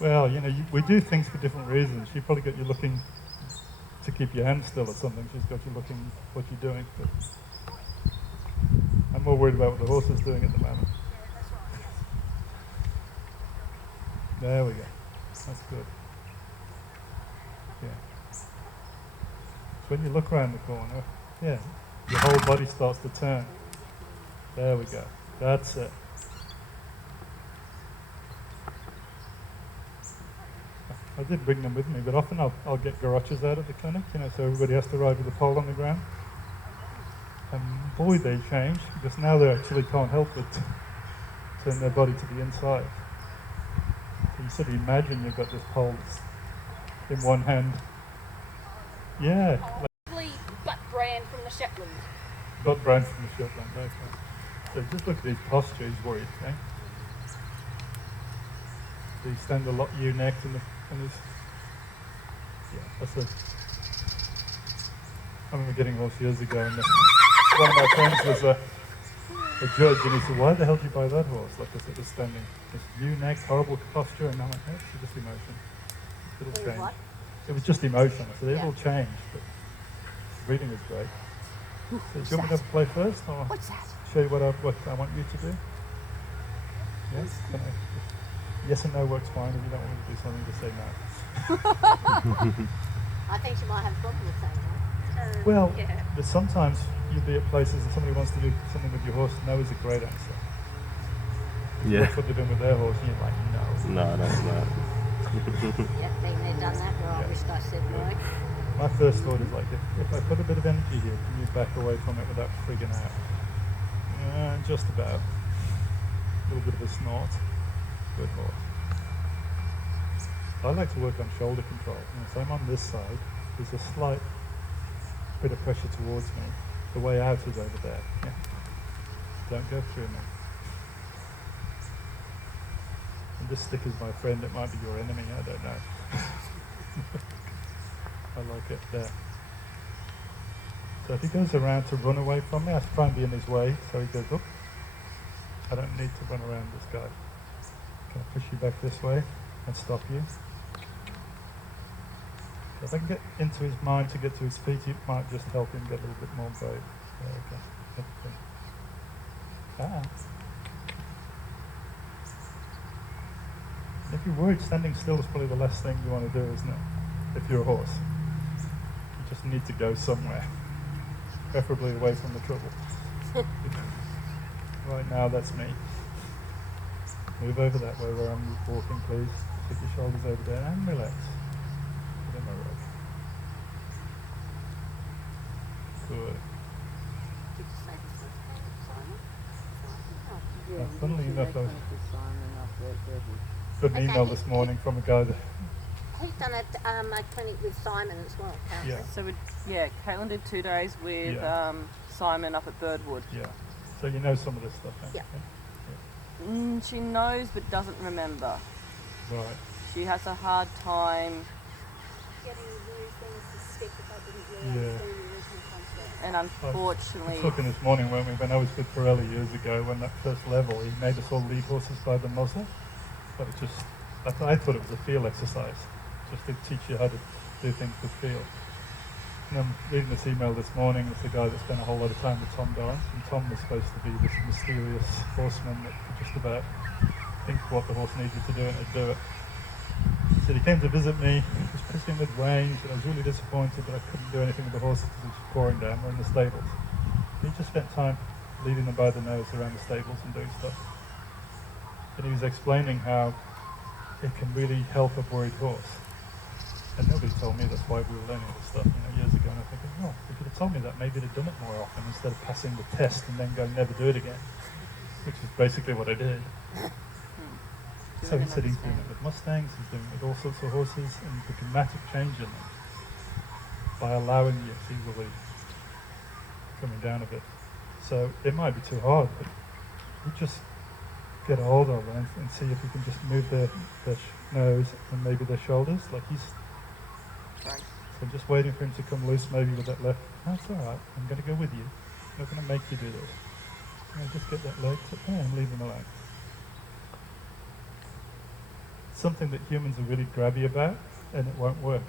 Well, you know, we do things for different reasons. She probably got you looking to keep your hand still or something. She's got you looking what you're doing. But I'm more worried about what the horse is doing at the moment. There we go. That's good. Yeah. So when you look around the corner, yeah, your whole body starts to turn. There we go. That's it. I did bring them with me, but often I'll get garages out of the clinic, you know, so everybody has to ride with a pole on the ground. And boy, they change, because now they actually can't help but turn their body to the inside. So you sort of imagine you've got this pole in one hand. Yeah. Like butt brand from the Shetland. Butt brand from the Shetland, okay. So just look at his posture, he's worried, okay? So he stand a lot U-necked and his, yeah, that's it. I remember getting a horse years ago, and one of my friends was a judge, and he said, "Why the hell did you buy that horse?" Like I said, was standing, this U-necked, horrible posture, and I'm like, "That's just emotion. It'll change." What? It was just emotion. I said, "It'll change." But reading is great. So do you want me to play first, or What's that? show you what I want you to do? Yes. Can I? Yes and no works fine. If you don't want me to do something, just say no. I think she might have a problem with saying that. Well, yeah. but sometimes you'll be at places and somebody wants to do something with your horse. No is a great answer. Yeah. That's what they're doing with their horse, and you're like, no. No, I don't know. Yep, been there, done that. Well, I wished I said no. My first thought is like, if I put a bit of energy here, can you back away from it without freaking out? Just about. A little bit of a snort. Good horse. I like to work on shoulder control. So I'm on this side. There's a slight bit of pressure towards me. The way out is over there. Yeah. Don't go through me. And this stick is my friend. It might be your enemy. I don't know. I like it there. So if he goes around to run away from me, I try and be in his way. So he goes, "Oop, I don't need to run around this guy. Can I push you back this way and stop you?" So if I can get into his mind to get to his feet, it might just help him get a little bit more brave. There we go. Ah. If you're worried, standing still is probably the last thing you want to do, isn't it? If you're a horse. You just need to go somewhere. Preferably away from the trouble. Right now, that's me. Move over that way where I'm walking, please. Take your shoulders over there and relax. Put in my rope. Good. Did you say this was Simon? Yeah, Funnily enough, I got an Okay. email this morning from a guy that... He's done a clinic with Simon as well, apparently. Yeah. So, Caitlin did 2 days with Simon up at Birdwood. Yeah. So you know some of this stuff, don't you? Yeah. She knows but doesn't remember. Right. She has a hard time, Getting used in a suspect that they didn't really Yeah. understand the original concept. and We unfortunately, were talking this morning, weren't we, when I was with Pirelli years ago, when that first level, he made us all lead horses by the muzzle. But it just, I thought it was a feel exercise, just to teach you how to do things with feel. And I'm reading this email this morning. It's a guy that spent a whole lot of time with Tom Dorrance, and Tom was supposed to be this mysterious horseman that could just about think what the horse needed to do and it'd do it. He said he came to visit me, he was pissing with rain, and I was really disappointed that I couldn't do anything with the horses because it was pouring down. We're in the stables. He just spent time leading them by the nose around the stables and doing stuff. And he was explaining how it can really help a worried horse. And nobody told me that's why we were learning this stuff, years ago. And I'm thinking, oh, if you'd have told me that, maybe I'd have done it more often instead of passing the test and then go never do it again, which is basically what I did. So he said he's doing it with Mustangs, he's doing it with all sorts of horses, and the dramatic change in them by allowing you to see relief coming down a bit. So it might be too hard, but you just get a hold of them and see if you can just move their nose and maybe their shoulders, like he's... So just waiting for him to come loose maybe with that left. That's all right, I'm going to go with you. I'm not going to make you do this. just get that leg to there and leave him alone. Something that humans are really grabby about, and it won't work.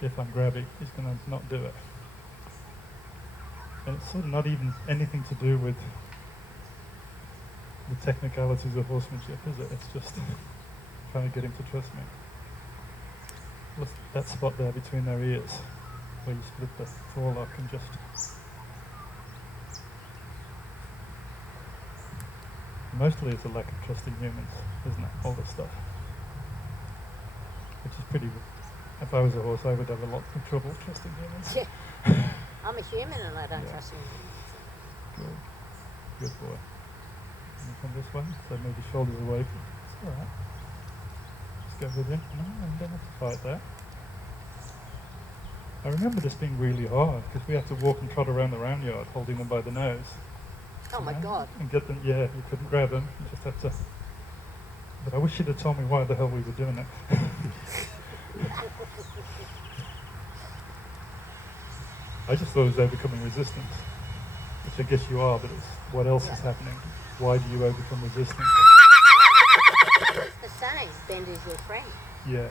If I'm grabby, he's going to not do it. And it's sort of not even anything to do with the technicalities of horsemanship, is it? It's just trying to get him to trust me. Look, that spot there between their ears, where you split the forelock and just... Mostly it's a lack of trust in humans, isn't it? All this stuff. Which is pretty... If I was a horse, I would have a lot of trouble trusting humans. Yeah. I'm a human and I don't trust him. Good. Good boy. And come this way, so move your shoulders away from... It's alright. Just go with him. No, you don't have to fight that. I remember this being really hard, because we had to walk and trot around the round yard, holding them by the nose. Oh my God. And get them, yeah, you couldn't grab them, you just had to... But I wish you'd have told me why the hell we were doing it. I just thought it was overcoming resistance, which I guess you are, but it's what else is happening? Why do you overcome resistance? It's the same. Bend is your friend. Yeah,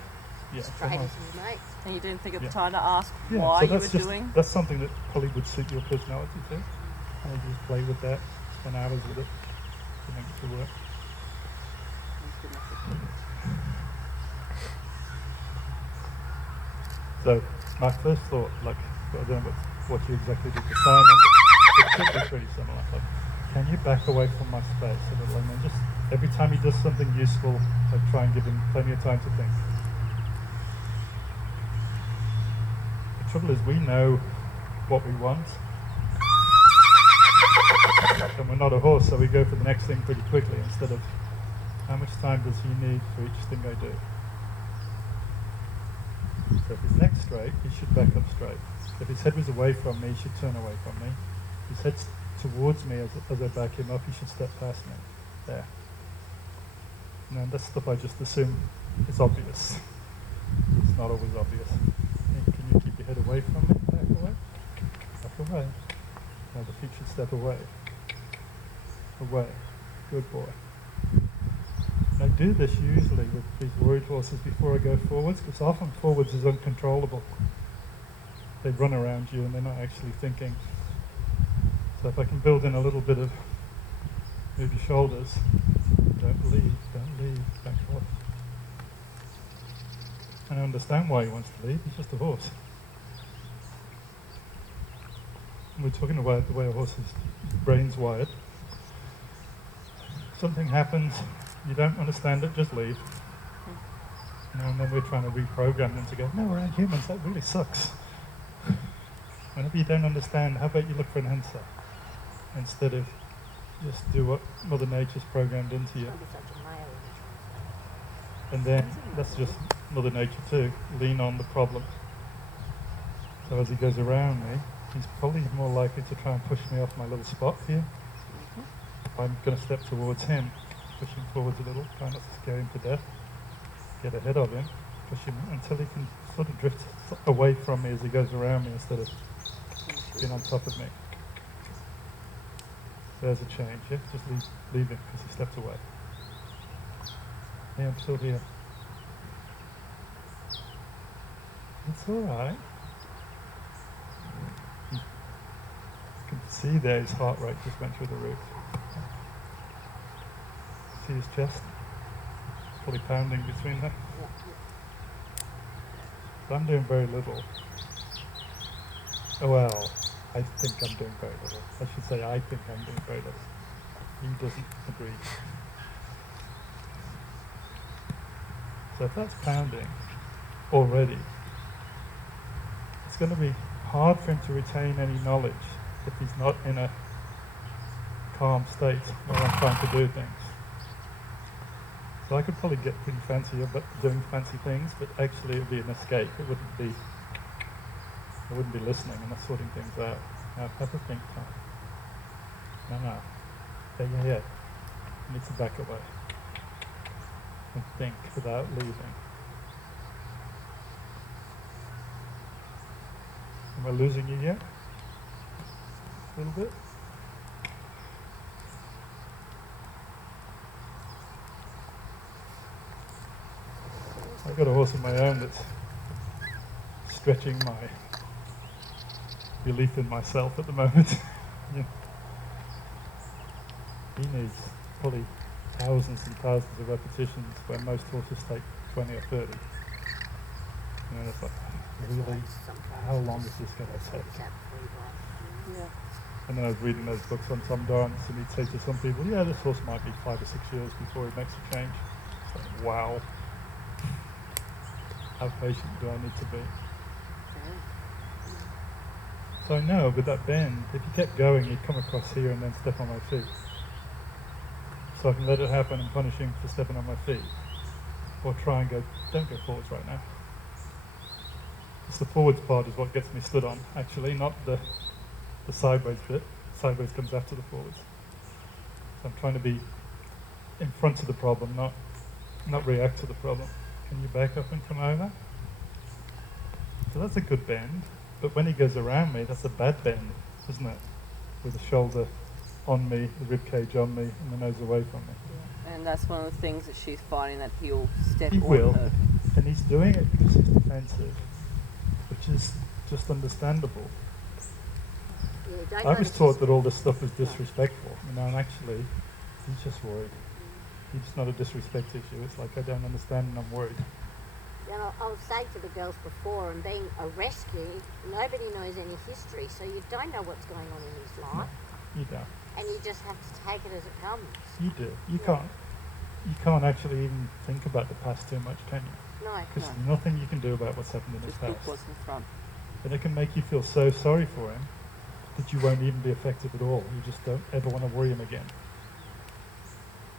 yeah. Straight as his mate. And you didn't think at Yeah. the time to ask Yeah, why so you were that's just, doing? that's something that probably would suit your personality too. And you just play with that, spend hours with it to make it to work. So my first thought, like, I don't know what you exactly did to Simon, it could be pretty similar. Like, can you back away from my space a little, and then just every time he does something useful, I try and give him plenty of time to think. The trouble is, we know what we want, and we're not a horse, so we go for the next thing pretty quickly instead of how much time does he need for each thing I do. So if his neck's straight, he should back up straight. If his head was away from me, he should turn away from me. If his head's towards me as I back him up, he should step past me. There. And that's stuff I just assume is obvious. It's not always obvious. Hey, can you keep your head away from me? Back away. Back away. Now the feet should step away. Away. Good boy. And I do this usually with these worried horses before I go forwards, because often forwards is uncontrollable. They run around you and they're not actually thinking. So if I can build in a little bit of move your shoulders, don't leave, back off. And I understand why he wants to leave, he's just a horse. And we're talking about the way a horse's brain's wired. Something happens, you don't understand it, just leave. And then we're trying to reprogram them to go, no, we're humans, that really sucks. Whenever you don't understand, how about you look for an answer instead of just do what Mother Nature's programmed into you. Don't be such a male. And then that's just Mother Nature too, lean on the problem. So as he goes around me, he's probably more likely to try and push me off my little spot here. I'm going to step towards him, push him forwards a little, try not to scare him to death, get ahead of him, push him until he can sort of drift away from me as he goes around me instead of being on top of me. There's a change, yeah? Just leave him because he stepped away. Yeah, I'm still here. It's alright. You can see there his heart rate just went through the roof. See his chest? Fully pounding between them. But I'm doing very little. Oh, well, I think I'm doing very little. I should say I think I'm doing very little. He doesn't agree. So if that's pounding already, it's going to be hard for him to retain any knowledge if he's not in a calm state where I'm trying to do things. So I could probably get pretty fancy about doing fancy things, but actually it would be an escape. I wouldn't be listening and sorting things out. Now have a think time. No. Yeah. You need to back away. And think without leaving. Am I losing you yet? A little bit? I've got a horse of my own that's stretching my belief in myself at the moment. Yeah. He needs probably thousands and thousands of repetitions where most horses take 20 or 30. You know, it's like, really, how long is this going to take? Yeah. And then I was reading those books on some dance, and he'd say to some people, yeah, this horse might be 5 or 6 years before he makes a change. It's like, wow. How patient do I need to be? So I know with that bend, if you kept going, you'd come across here and then step on my feet. So I can let it happen and punish him for stepping on my feet. Or try and go, don't go forwards right now. It's the forwards part is what gets me stood on, actually, not the sideways bit. Sideways comes after the forwards. So I'm trying to be in front of the problem, not react to the problem. Can you back up and come over? So that's a good bend, but when he goes around me, that's a bad bend, isn't it? With the shoulder on me, the rib cage on me, and the nose away from me. Yeah. And that's one of the things that she's finding, that he'll step He on will, her. and he's doing it because he's defensive, which is just understandable. Yeah, I was taught that all this stuff was disrespectful, and actually, he's just worried. It's not a disrespect issue. It's like I don't understand and I'm worried. You know, I was saying to the girls before, and being a rescue, nobody knows any history, so you don't know what's going on in his life, You don't. and you just have to take it as it comes. You do. You Yeah. can't actually even think about the past too much, can you? No. Because there's nothing you can do about what's happened in his Just look past. what's in front. And it can make you feel so sorry for him that you won't even be effective at all. You just don't ever want to worry him again.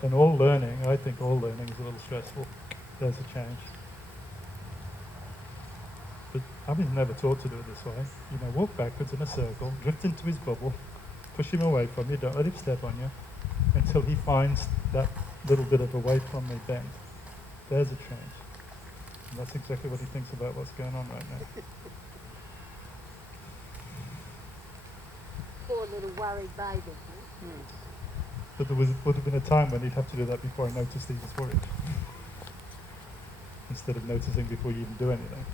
And all learning, I think all learning is a little stressful. There's a change. But I was never taught to do it this way. You know, walk backwards in a circle, drift into his bubble, push him away from you, don't let him step on you, until he finds that little bit of away from me bend. There's a change. And that's exactly what he thinks about what's going on right now. Poor little worried baby. But there would have been a time when he'd have to do that before I noticed he was worried. Instead of noticing before you even do anything.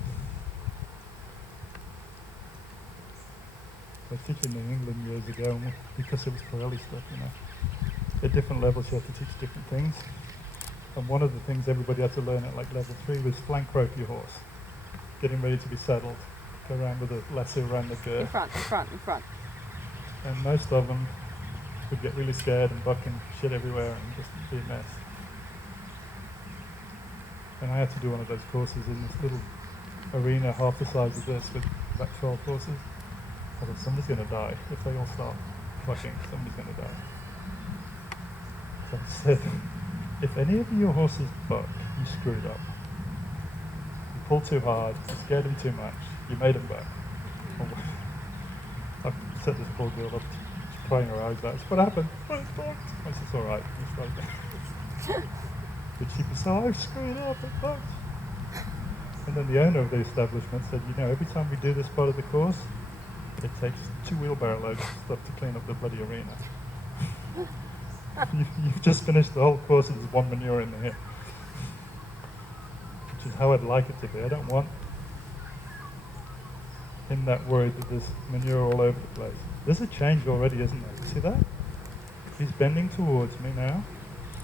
I was teaching in England years ago, and because it was Pirelli stuff, you know. At different levels you have to teach different things. And one of the things everybody had to learn at like level 3 was flank rope your horse. Getting ready to be saddled. Go around with a lasso around the girth. In front. And most of them would get really scared and buck and shit everywhere and just be a mess. And I had to do one of those courses in this little arena half the size of this with about 12 horses. I thought somebody's going to die. If they all start bucking, somebody's going to die. So I said, if any of your horses buck, you screwed up. You pulled too hard, you scared them too much, you made them buck. I set this poor girl up, she's crying her eyes out. What happened? Oh, it's bucked. I said, it's all right. It's right. But she was so, I've screwed up, it bucked. And then the owner of the establishment said, you know, every time we do this part of the course, it takes 2 wheelbarrow loads of stuff to clean up the bloody arena. You've just finished the whole course and there's one manure in there. Which is how I'd like it to be. I don't want him that worried that there's manure all over the place. There's a change already, isn't there? You see that? He's bending towards me now.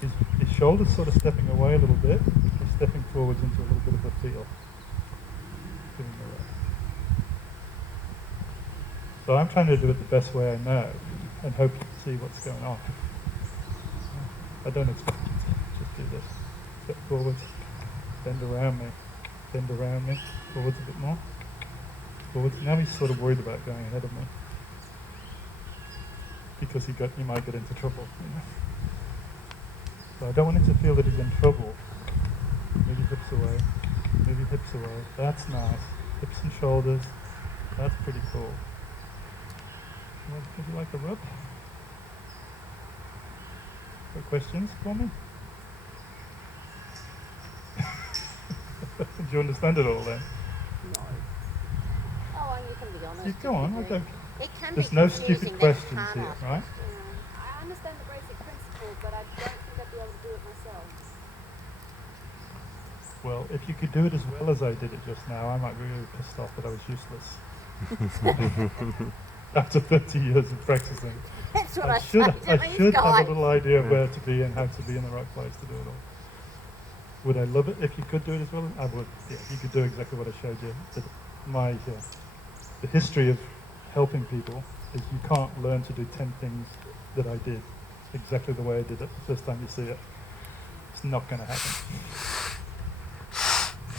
His shoulder's sort of stepping away a little bit. He's stepping forwards into a little bit of a feel. Giving me that. So I'm trying to do it the best way I know and hope to see what's going on. I don't expect you to just do this. Step forwards, bend around me, forwards a bit more, forwards. Now he's sort of worried about going ahead of me because he might get into trouble. You know? So I don't want him to feel that he's in trouble. Move your hips away, move your hips away. That's nice. Hips and shoulders. That's pretty cool. Would you like a rub? Got questions for me? Do you understand it all then? No. Oh, and you can be honest. You go on, I don't. It can There's be no confusing, stupid but questions can't here, ask right? questions. I understand the basic principle, but I don't think I'd be able to do it myself. Well, if you could do it as well as I did it just now, I might be really pissed off that I was useless. After 30 years of practicing, That's what I I should, say to I these should have guys. a little idea of where to be and how to be in the right place to do it all. Would I love it if you could do it as well? I would. Yeah, if you could do exactly what I showed you. The history of helping people is you can't learn to do 10 things that I did exactly the way I did it the first time you see it. It's not going to happen.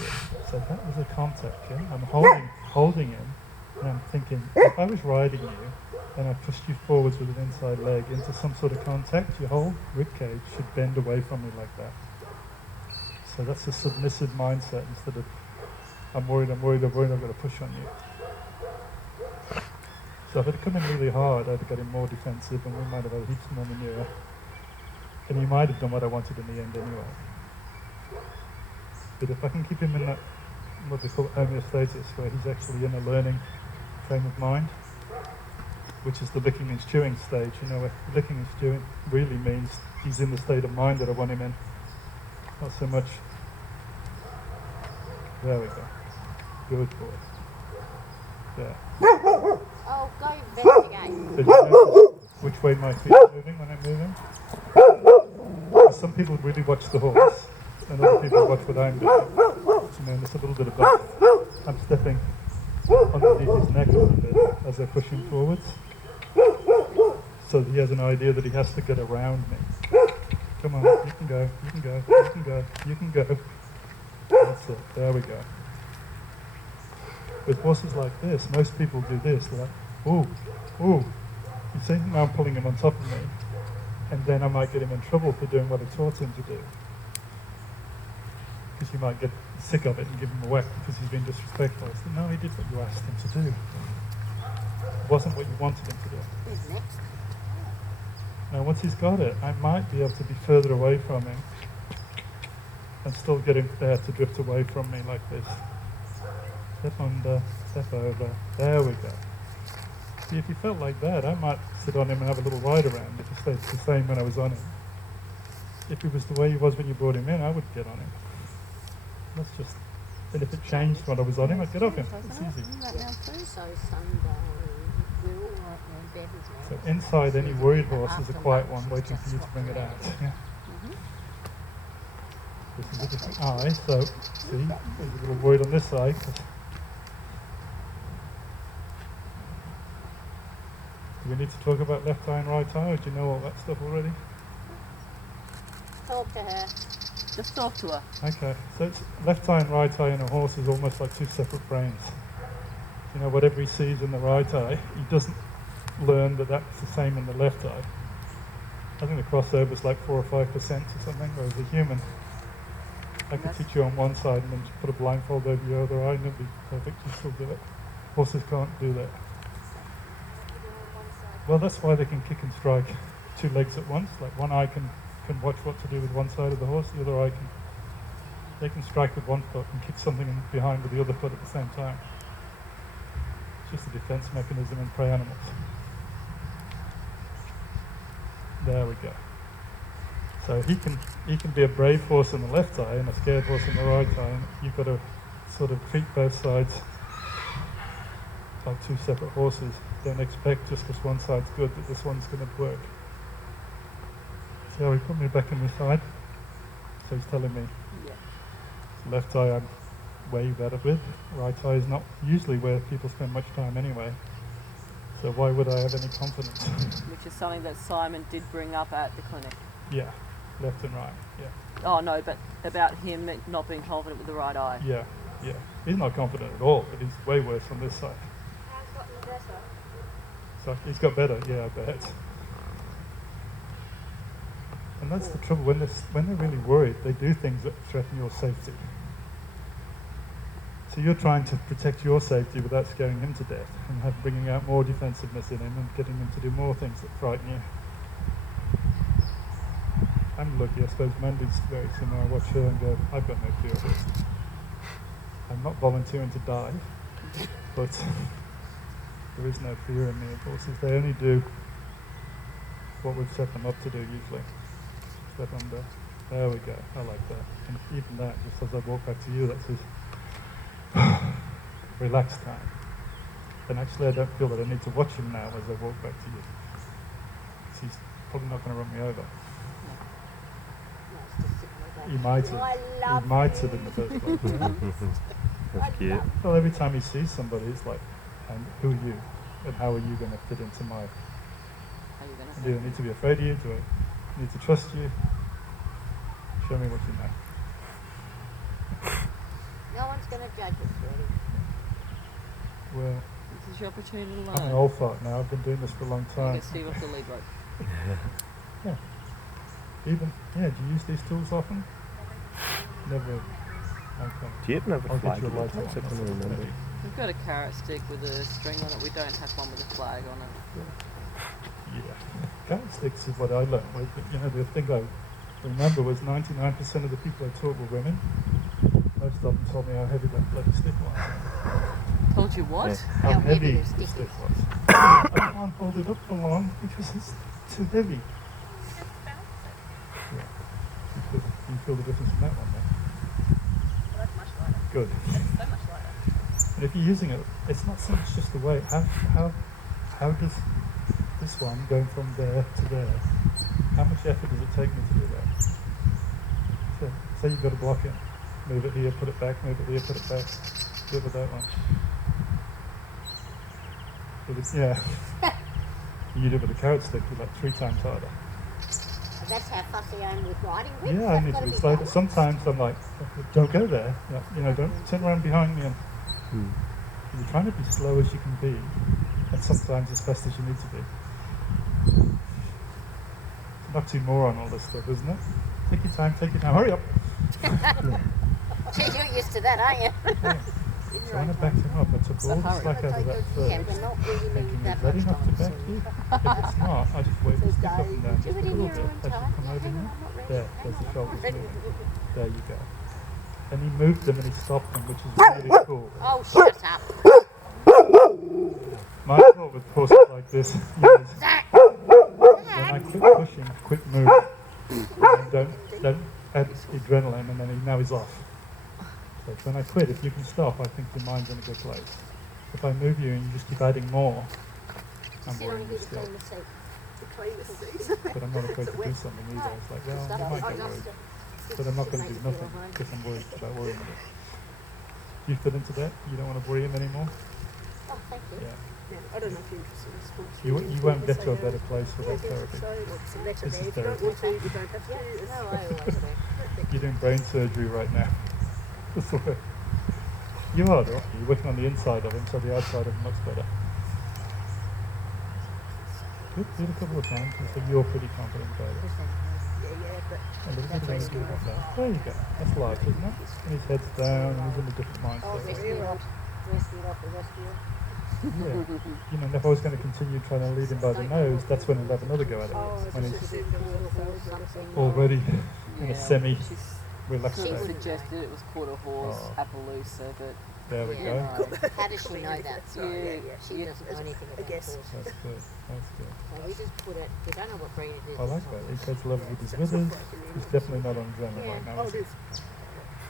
Yeah. So that was a contact, yeah? I'm holding him, and I'm thinking, if I was riding you, and I pushed you forwards with an inside leg into some sort of contact, your whole ribcage should bend away from me like that. So that's a submissive mindset instead of, I'm worried, I've got to push on you. So if it had come in really hard, I'd have got him more defensive and we might have had heaps more manure. And he might have done what I wanted in the end anyway. But if I can keep him in that, what they call homeostasis, where he's actually in a learning frame of mind, which is the licking and chewing stage, you know, where licking and chewing really means he's in the state of mind that I want him in. Not so much. There we go. Good boy. There. Oh, go back again. So you notice which way my feet are moving when I'm moving? Some people really watch the horse, and other people watch what I'm doing. You know, there's a little bit of both. I'm stepping underneath his neck a little bit as I push him forwards, so that he has an idea that he has to get around me. Come on, you can go, you can go, you can go, you can go. That's it, there we go. With horses like this, most people do this. They're like, ooh, ooh. You see, now I'm pulling him on top of me. And then I might get him in trouble for doing what I taught him to do. Because you might get sick of it and give him a whack because he's been disrespectful. I said, no, he did what you asked him to do. It wasn't what you wanted him to do. Who's next? Now, once he's got it, I might be able to be further away from him and still get him there to drift away from me like this. Step under, step over. There we go. See, if he felt like that, I might sit on him and have a little ride around if he stayed the same when I was on him. If he was the way he was when you brought him in, I would get on him. That's just... And if it changed when I was on him, I'd get off him. It's easy. So Sunday, we're all right now, Bev is now. So inside any worried horse is a quiet one waiting for you to bring it out. Yeah. This is a different eye, so see, there's a little worried on this side. Do we need to talk about left eye and right eye, or do you know all that stuff already? Talk to her. Just talk to her. Okay, so it's left eye and right eye in a horse is almost like two separate brains. You know, whatever he sees in the right eye, he doesn't learn that that's the same in the left eye. I think the crossover is like 4 or 5% or something, whereas a human, I could teach you on one side and then just put a blindfold over your other eye and it'll be perfect, you still do it. Horses can't do that. Well, that's why they can kick and strike two legs at once. Like one eye can watch what to do with one side of the horse, the other eye they can strike with one foot and kick something in behind with the other foot at the same time. It's just a defense mechanism in prey animals. There we go. So he can be a brave horse in the left eye and a scared horse in the right eye, and you've got to sort of treat both sides like two separate horses. Don't expect just because one side's good that this one's going to work. See how he put me back in the side? So he's telling me, left eye I'm way better with, right eye is not usually where people spend much time anyway. So why would I have any confidence? Which is something that Simon did bring up at the clinic. Yeah, left and right, yeah. Oh no, but about him not being confident with the right eye. Yeah, yeah. He's not confident at all, but he's way worse on this side. How's gotten better? So he's got better, yeah, I bet. And that's the trouble, when they're really worried, they do things that threaten your safety. So you're trying to protect your safety without scaring him to death and bringing out more defensiveness in him and getting him to do more things that frighten you. I'm lucky, I suppose Mandy's very similar. I watch her and go, I've got no fear of this. I'm not volunteering to die, but there is no fear in me of horses. They only do what we've set them up to do usually. Step under, There we go. I like that. And even that, just as I walk back to you, that says relax time. And actually, I don't feel that I need to watch him now as I walk back to you. 'Cause he's probably not going to run me over. No, it's just sitting there He going, might "Oh, I have. love He might you." have in the first place. Right? That's cute. Well, every time he sees somebody, it's like, and who are you? And how are you going to fit into my... How you gonna Do I need to be afraid of you? Do I need to trust you? Show me what you know. No one's going to judge us, really. Well, This is your opportunity to I'm an learn. old fart now. I've been doing this for a long You time. get Steve off the lead rope. Yeah. Even, yeah, do you use these tools often? Never. Okay. Do you even have a I'll flag get you a in your lighter toes? I one. can't That's remember. maybe. We've got a carrot stick with a string on it. We don't have one with a flag on it. Yeah. Carrot sticks is what I learned. Was, you know, the thing I remember was 99% of the people I taught were women. Most of them told me how heavy that bloody stick was. Told you what? Yeah. How How heavy heavy the the stick stick is. was. I can't hold it up for long because it's too heavy. Yeah. You feel the difference in that one then? That's much lighter. Good. That's so much lighter. And if you're using it, it's not so much just the weight. How does this one going from there to there? How much effort does it take me to do that? So, say you've got a block in, move it here, put it back, move it here, put it back. Do it with that one. With it, yeah. You do it with a carrot stick, you're like 3 times harder. But that's how fussy I am with riding whips. Yeah, I I've need got to be be slow. balanced. Sometimes I'm like, don't go there. You know, don't turn around behind me. And you're trying to be slow as you can be, and sometimes as fast as you need to be. Not too more on all this stuff, isn't it? Take your time, hurry up. Gee, you're used to that, aren't you? Yeah. So when I backed him up, I took all the hurry. slack out of that Yeah, first, we're not really thinking, that is that much enough to time back soon. you? If it's not, I just wave the stick up and down Do just a it in little your bit own as you time. come Yeah, over hang on, here. I'm not ready. There, Hang there's on, the I'm shoulders not ready. moving. There you go. And he moved them and he stopped them, which is really cool. Oh, shut up. My thought with horses like this is Zach! when I quit pushing, quick move. And don't add adrenaline and then now he's off. So when I quit, if you can stop, I think your mind's in a good place. If I move you and you just keep adding more, I'm Sit on worrying here you to still. clean the seat. To clean the seats. But I'm not afraid to do something either. It's like, well, you might get worried. But I'm not going to do nothing because I'm worried about worrying you. Do you fit into that? You don't want to worry him anymore? Oh, thank you. Yeah. Yeah, I don't know if you're interested in sports. You won't get to a better place without therapy. So, what's better This is there? If you don't want to, you don't have to. Yeah, It's- no, I always do. You're doing brain surgery right now. That's the way. You are, though. You're working on the inside of him, so the outside of him looks better. Good. Do it a couple of times, and so you're pretty confident about it. Yeah, but A little bit of energy like that. There you go. That's life, isn't it? And his head's down, and he's in a different Oh, mindset. rescue it off. Rescue it off the rescuer. Yeah. You know, and if I was going to continue trying to lead him by the nose, that's when I'd have another go at it. When he's Something. already in a Yeah, semi-relaxed She She state. suggested it was quarter horse, Oh. Appaloosa, but There we Yeah. go. no. How does she know that? Yeah, She yeah. doesn't know anything I about guess. horses. That's good. That's good. So we just put it, we don't know what breed it is. I like that. He takes level with his withers. He's definitely not on adrenaline right now. Oh, is he? it is.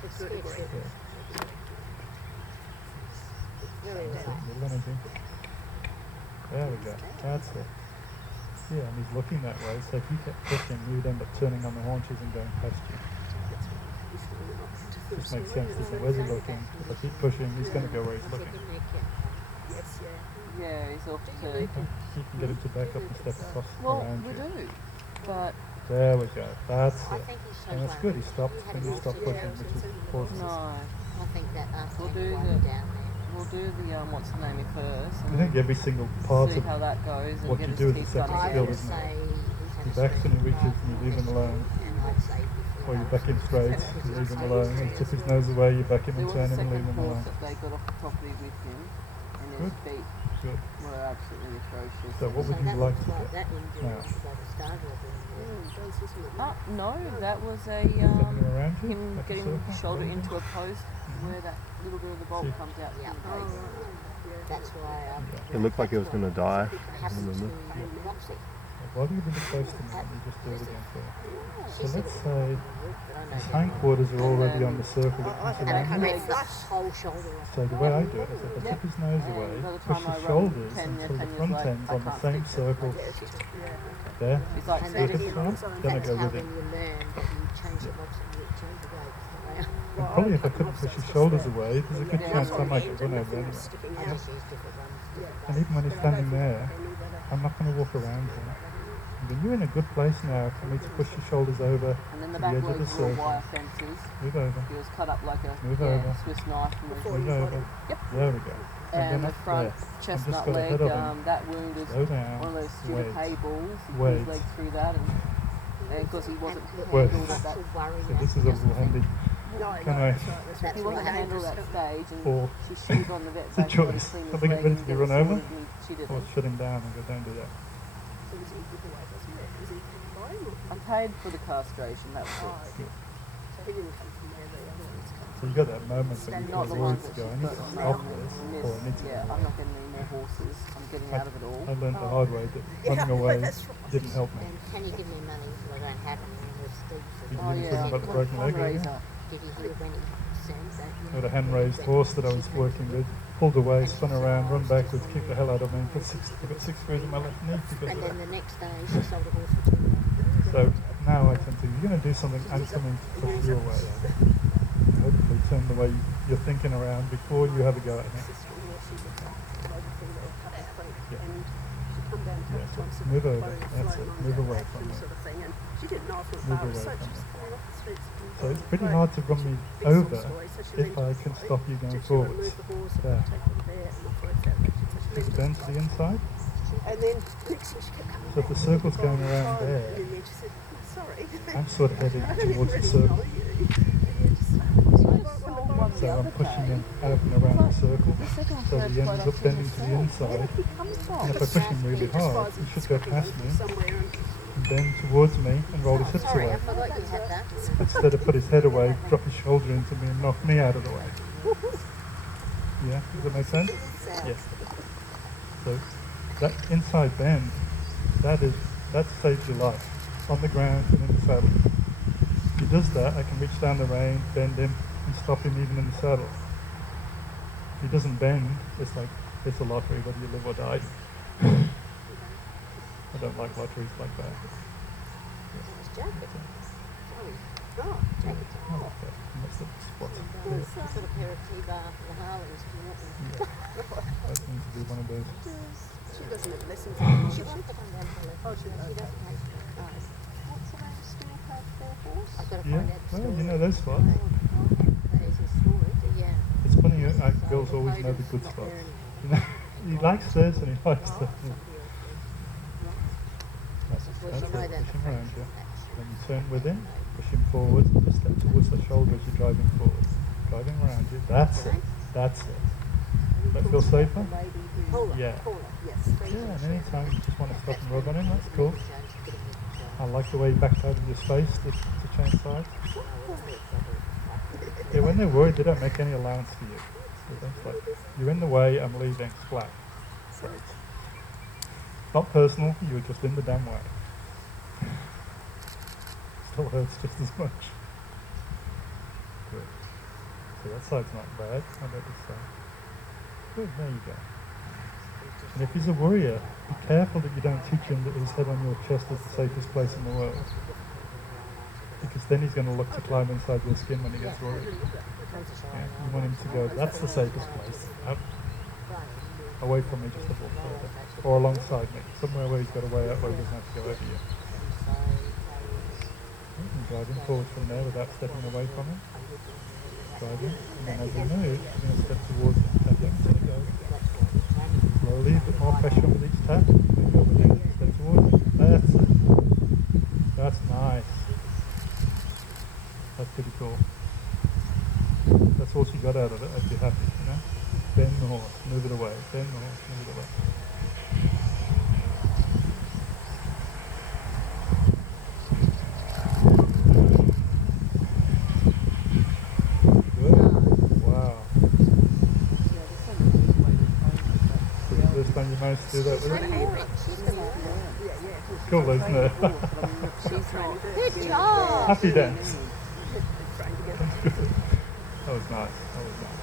It's Good good. breed. Yeah. Very That's well. it. You're learning. There we go. That's it. Yeah, and he's looking that way, so if you kept pushing, you would end up turning on the haunches and going past you. Just makes sense, doesn't it? Where's he looking? If I keep pushing, he's going to go where he's I said, looking. didn't make it. Yes, yeah. Yeah, he's off to. Okay. You can get him to back up and step across Well, around we you. do, but There we go. That's I it. think he's so And that's good. He stopped had when a you good stop seat. pushing, which is important. no. I think that We'll after do one the- down there. We'll do the what's the name first, I think and every single part see of how that goes, and what get you his do is teeth a separate done I skill, would again. isn't it? say he's had He a backs and he straight reaches drive and you leave him from alone. and I'd say before Or you I back him straight, you leave him alone. You tip his nose away, you back him There and was turn a him and leave second him horse alone. that they got off the property with him, and his Good. feet Good. were absolutely atrocious. So what would So you that like looks to like get? that injury now? was like a starter injury. It does, isn't it? No, that was a Sending him around you? him Like a getting circle? shoulder into a post where that little bit of the bolt See. comes out. Yeah. from the gate. That's why It looked like he was going to die. it happened to Roxy. Why do you bring it close to me and you just do it again for me? She So said let's it say would work, but I know his that. hindquarters are already on the circle that I comes had And I around can him. make the whole shoulder off. So the way I do it is if I Yep. tip his nose And away, by the push time I his run shoulders 10, until the Penny's front like, end's I on the can't same fix it. circle Yeah, it's just, okay. there. It's like And So that's, his front, then I that's go how with then him. you learn that you change the locks and you change the weights. And probably if I couldn't push his shoulders away, there's a good Yeah, chance that's I might end run and over nothing was anyway. sticking I out. just use different ones. Different And even when he's But I don't standing think there, I knew whether- I'm not going to walk around him. And then you're in a good place now for me to push your shoulders over And then to the the back edge of the legs were all circle. wire fences. Move over. He was cut up like a Move over. Swiss knife. And, Before Move you got over. him. Yep. There we go. and then the up front there. I'm just chestnut got leg, ahead of him. that wound was Slow down. one of those stupid Wait. hay balls. He put Wait. his leg through that, and because he wasn't Wait. handled at that. So this is a little handy. No, Can no, I- that's right. That's That's He right. wasn't handled at that stage, and Or she was on the vet It's a base trying to choice. clean his Something leg ready and to be get run it over? sorted, and she or didn't. shut him down and go, don't do that. So was he giveaway, wasn't it? Was he buying or? I paid for the castration, that was it. Good. So he didn't come from where the other ones come So you got that moment when you Not feel the worried ones to that go, I she's need got to now. stop this, Miss, or I need to yeah, I'm not getting any more horses. I'm getting out of it all. I learned the hard way that running away that's right. didn't help me. And can you give me money? Well, I don't have any. And with Steve said, Did you Oh give me yeah, something about the broken leg earlier? fundraiser. did you hear when he said that? I had a hand-raised horse that I was working with, pulled away, spun around, run backwards, kicked the hell out of me, and I got 6 screws in my left knee because And of then that. the next day she sold a horse for $2. So now I tend to, you're going to do something, I'm coming to push you away. Hopefully turn the way you're thinking around before you have a go at me. Yeah. Yeah, so move over, that's it, move away from me. Sort of thing, and she didn't know if it Move was away so from she me. just came off the streets and So it's went pretty away. hard to run me Big sort of over story, so she if went I can stop you going to forwards. remove the horse and There. take them there and off like that. So she Just moved bend it. to the inside. And then next thing she kept coming So if the back circle's all going the around time, there, and then she said, sorry. I'm sort of heading I didn't towards the really circle. know you. And you just, when So I'm pushing him out and around the circle. So he ends up bending to the inside. And if I push him really hard, he should go past me somewhere and and bend towards me and roll his hips Sorry, away. I forgot you had that. Instead of put his head away, drop his shoulder into me and knock me out of the way. Yeah, does that make sense? Yes. So that inside bend, that saves your life on the ground and in the saddle. If he does that, I can reach down the rein, bend him, and stop him even in the saddle. If he doesn't bend, it's like it's a lottery whether you live or die. I don't like lotteries like that. It's jacket. Sorry. oh, Oh, okay. That's the spot. Yeah. I've got a pair of T-bar for the Harleys. Do you want them? Yeah. I need to do one of those. she doesn't have lessons She anymore. wants to come down for lessons. Oh, she She does. doesn't have to. No. What's the name of school card for a horse? I've got to Yeah, find out the well, story. you know those spots. There's a story, but yeah. It's funny, So girls the always know the Hogan's good not spots. there anymore. You know, he likes this and he likes that. Yeah. That's Well, that's you know it, that push him around you. actually. Then you turn with him, push him forward, just step towards the shoulder as you're driving forward. Driving around you, that's it, that's it. That feel safer? Paula, Yeah. Paula. Yes. Yeah, and anytime you just want to stop and rub on him, that's cool. I like the way you backed out of your space to change sides. Yeah, when they're worried, they don't make any allowance for you. So that's like, you're in the way, I'm leaving, splat. Right. Not personal, you were just in the damn way. Still hurts just as much. Good. So that side's not bad. How about this side? Good, there you go. And if he's a warrior, be careful that you don't teach him that his head on your chest is the safest place in the world. Because then he's going to look to climb inside your skin when he gets worried. Yeah, you want him to go, that's the safest place. Out, away from me just a little further. Or alongside me. Somewhere where he's got a way out where he doesn't have to go over you. You can drive him forward from there without stepping away from him. Drive him. And then as he moves, you're going to step towards him. Tap him. There you go. Slowly, a bit more pressure on with each tap. Then go with him. Step towards him. That's it. That's nice. That's pretty cool. That's all she got out of it. I'd be happy, you know? Bend the horse, move it away. Bend the horse, move it away. Good. Wow. This time you managed to do that with it? She's the one. Yeah, yeah. cool, isn't it? She's not. Good job. Happy dance. Train together. That was nice. That was nice.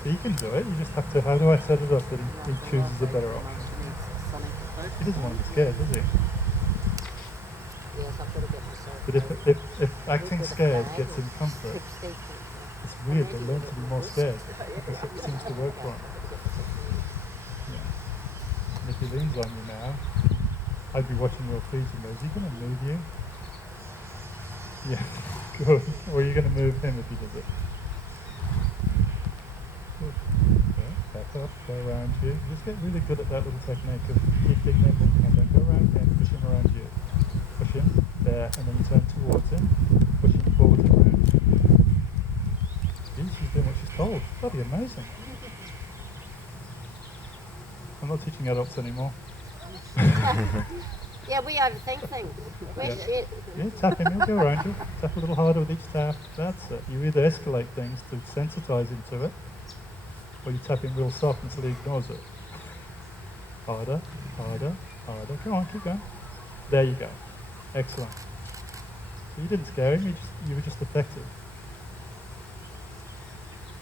So you can do it. You just have to. How do I set it up that he chooses the better option? He doesn't want to be scared, does he? Yes, I've got to get myself. But if acting scared gets him comfort, it's weird. They learn to be more scared because it seems to work for him. Yeah. And if he leans on you now, I'd be watching real pleased with me. Is he going to move you? Yeah, good. Or are you going to move him if he does it? Good. Okay, back up, go around you. Just get really good at that little technique of keeping him looking at them. Go around him, push him around you. Push him, there, and then turn towards him. Push him forward and around. She's doing what she's told. That'd be amazing. I'm not teaching adults anymore. Yeah, we overthink things. We're Yeah. shit. Yeah, tap him, he'll go around you. Tap a little harder with each tap. That's it. You either escalate things to sensitize him to it, or you tap him real soft until he ignores it. Harder, harder, harder. Go on, keep going. There you go. Excellent. So you didn't scare him, you were just effective.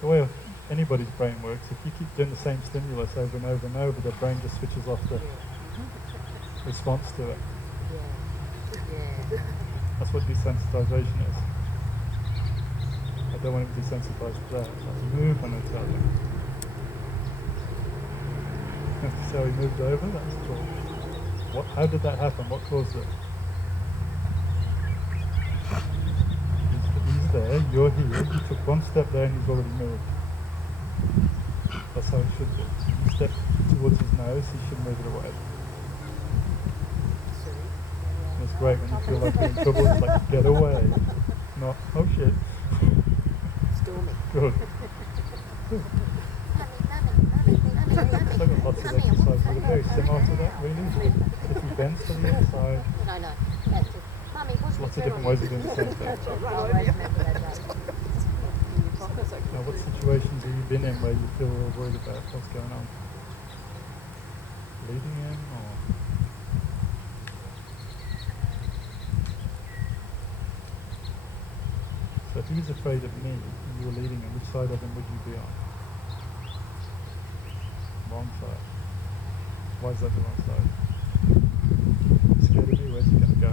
The way anybody's brain works, if you keep doing the same stimulus over and over and over, their brain just switches off the response to it. Yeah. That's what desensitization is. I don't want him desensitized to that. Like, move when I tell you. So he moved over, that's cool. How did that happen? What caused it? He's there, you're here, you took one step there and he's already moved. That's how it should be. You step towards his nose, he should move it away. It's great when you feel like you're in trouble, it's like, get away. Not, oh shit. Stormy. Good. So I've got lots of exercises that are very similar to that, really. If you bend to the inside, No, that's just. Mummy, what's lots the of different ways of doing the same thing. Now, what situations have you been in where you feel real worried about what's going on? Leading him, or? So if he was afraid of me and you were leading him, which side of him would you be on? Wrong side. Why is that the wrong side? He's scared of me, where's he going to go?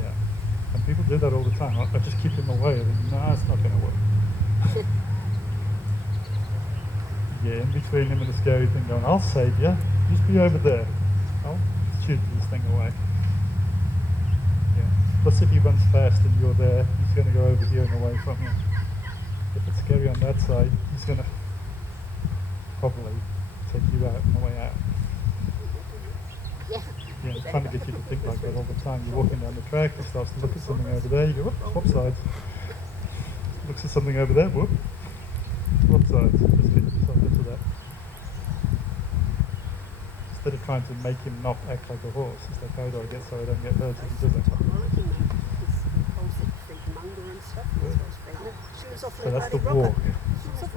Yeah. And people do that all the time. I just keep him away. No, it's not going to work. Yeah, in between him and the scary thing going, I'll save you. Just be over there. I'll shoot this thing away. Yeah. Plus if he runs fast and you're there, he's going to go over here and away from you. If it's scary on that side, he's going to probably take you out on the way out. Yeah. Yeah, it's trying to get you to think like that all the time. You're walking down the track, he starts to look at something over there, you go, whoop, swap sides. Looks at something over there, whoop, swap sides. Just get yourself into that. Instead of trying to make him not act like a horse, it's like, how do I get so I don't get hurt if he doesn't? So that's the walk.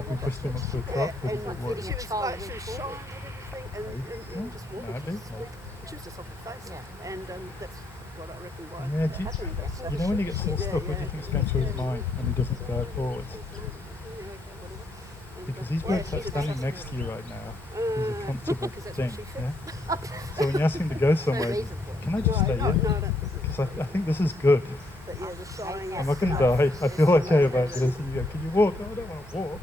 We pushed him up to a trot, but it didn't work. She was like, she was shy and everything, and just walking. She was just off her face, and that's what I reckon why Yeah, that happened. you know when he gets so stuck, what do you think's going through his mind and he doesn't go forwards? Because he's worked out standing next to you right now is a comfortable thing. Yeah? So when you ask him to go somewhere, can I just stay here? Because I think this is good. But yeah, the sighing I'm not going to die. I feel okay about this. And you go, can you walk? Oh, I don't want to walk.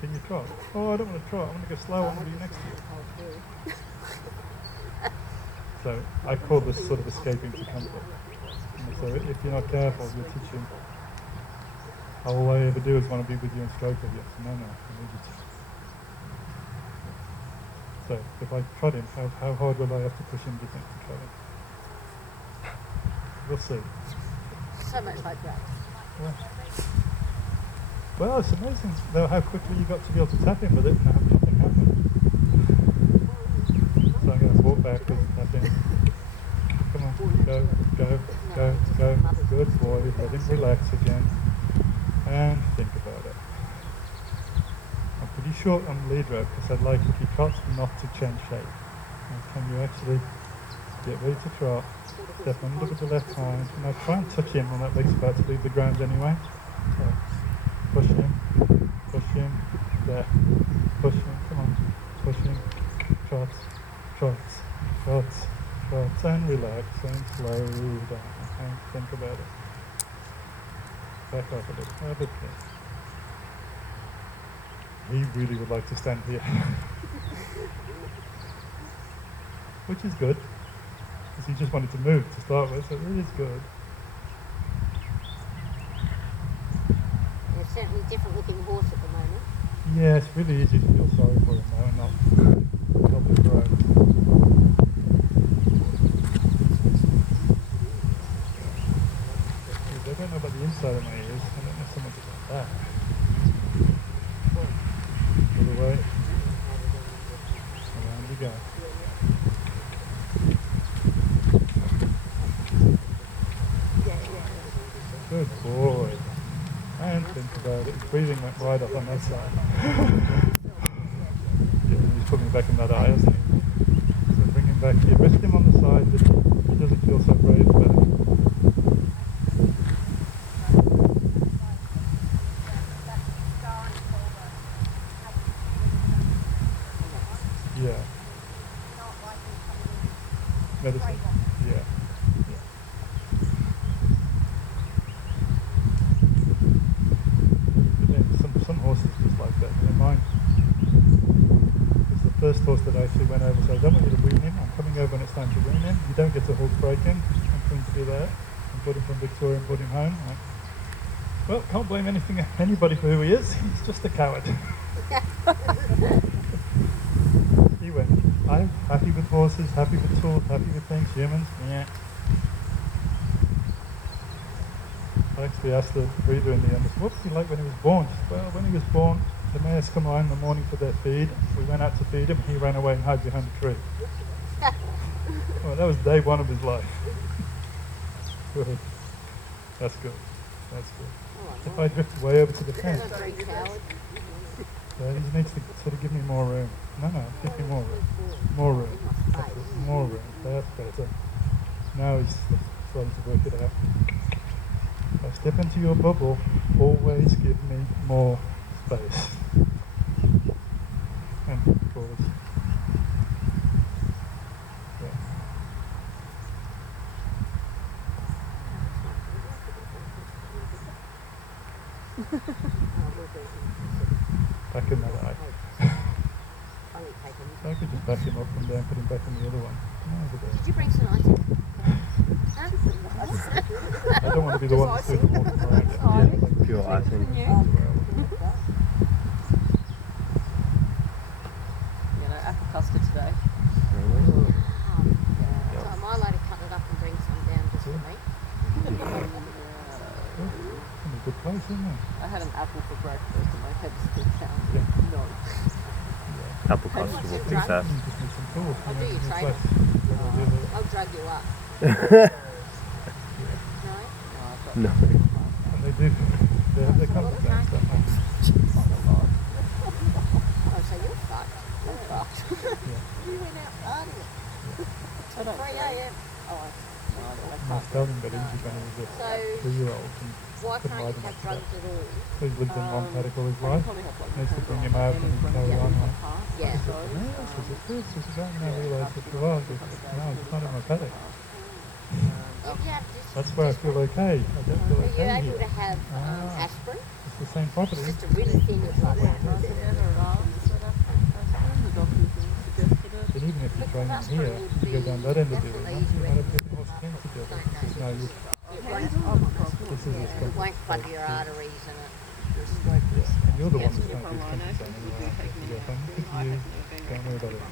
Can you trot? Oh, I don't want to trot. I want to go slow. I want to be next to you. So I call this sort of escaping to comfort. And so if you're not careful, you're teaching, all I ever do is want to be with you and stroke of you. So no, I need you to. So if I trot him, how hard will I have to push him, do you think, to trot him? We'll see. So much like that. Well, it's amazing though how quickly you got to be able to tap in with it and have nothing happen. So I'm going to walk backwards and tap in. Come on, go. Good boy. Let him relax again. And think about it. I'm pretty be short on lead rope because I'd like if he trots not to change shape. And can you actually get ready to trot, step under with the left hind, and now try and touch him when that leg's about to leave the ground anyway. So push him, there, push him, come on, push him, trots, and relax and slow down. Okay, think about it. Back off a little bit. He really would like to stand here. Which is good, because he just wanted to move to start with, so it really is good. It's certainly a different looking horse at the moment. Yeah, it's really easy to feel sorry for him though and not help him grow. I don't know about the inside of my ears, I don't know so much about that. All the way. Around we go. Good boy. And think about it. His breathing went right up on that side. Yeah, he's putting me back in that eye, isn't he? So bring him back here. Rest him on the side that he doesn't feel so brave about it. Yeah. Medicine. Yeah. Some horses just like that. And mine was the first horse that I actually went over. So I don't want you to wean him. I'm coming over when it's time to wean him. You don't get to horse break him. I'm going to do that. And put him from Victoria and put him home. Right. Well, can't blame anybody for who he is. He's just a coward. He went. I'm happy with horses, happy with tools, happy with things. Humans, yeah. I actually asked the breeder in the end, what was he like when he was born? She said, well, when he was born, the mares come around in the morning for their feed. We went out to feed him, he ran away and hid behind a tree. Well, that was day one of his life. Good. That's good. That's good. If I drift way over to the fence, he needs to sort of give me more room. No, give me more room. More room. More room. That's better. Now he's starting to work it out. If I step into your bubble, always give me more space. And pause. Yeah. Back in that eye. I could just back him up and down, put him back in the other one. Did you bring some ice in? I don't want to be the one that's doing the walking around. Yeah, pure icing. You know, apple custard today. So am I allowed to cut it up and bring some down just for me? In a good place, isn't it? I had an apple for breakfast and my head still counts. Yeah. No. Apple custard will fix that. You just need some tools. I'll do your trade. I'll drug you up. No? No. And they do. They have their comfort zones, don't they? Oh, so you're fucked. You're fucked. You went out partying. I don't 3 a.m. Oh, Nice telling, but easy when he was a 3-year-old. And why couldn't can't ride you him have on track. drugs at all? So he's lived in one paddock all his life. Needs to bring him out and carry on. Right? Yeah. This is this is about now realise what you are. No, it's not in my paddock. That's where I feel okay. I don't feel Are you okay able here. to have aspirin? It's the same property. Just a really thin blood. But even if you train him here, you go down that end of the river, you might have to get more skin together. There's no use. This is a It won't plug your arteries and it. And you're the one that's going to give comfort zone anyway. Don't worry about it.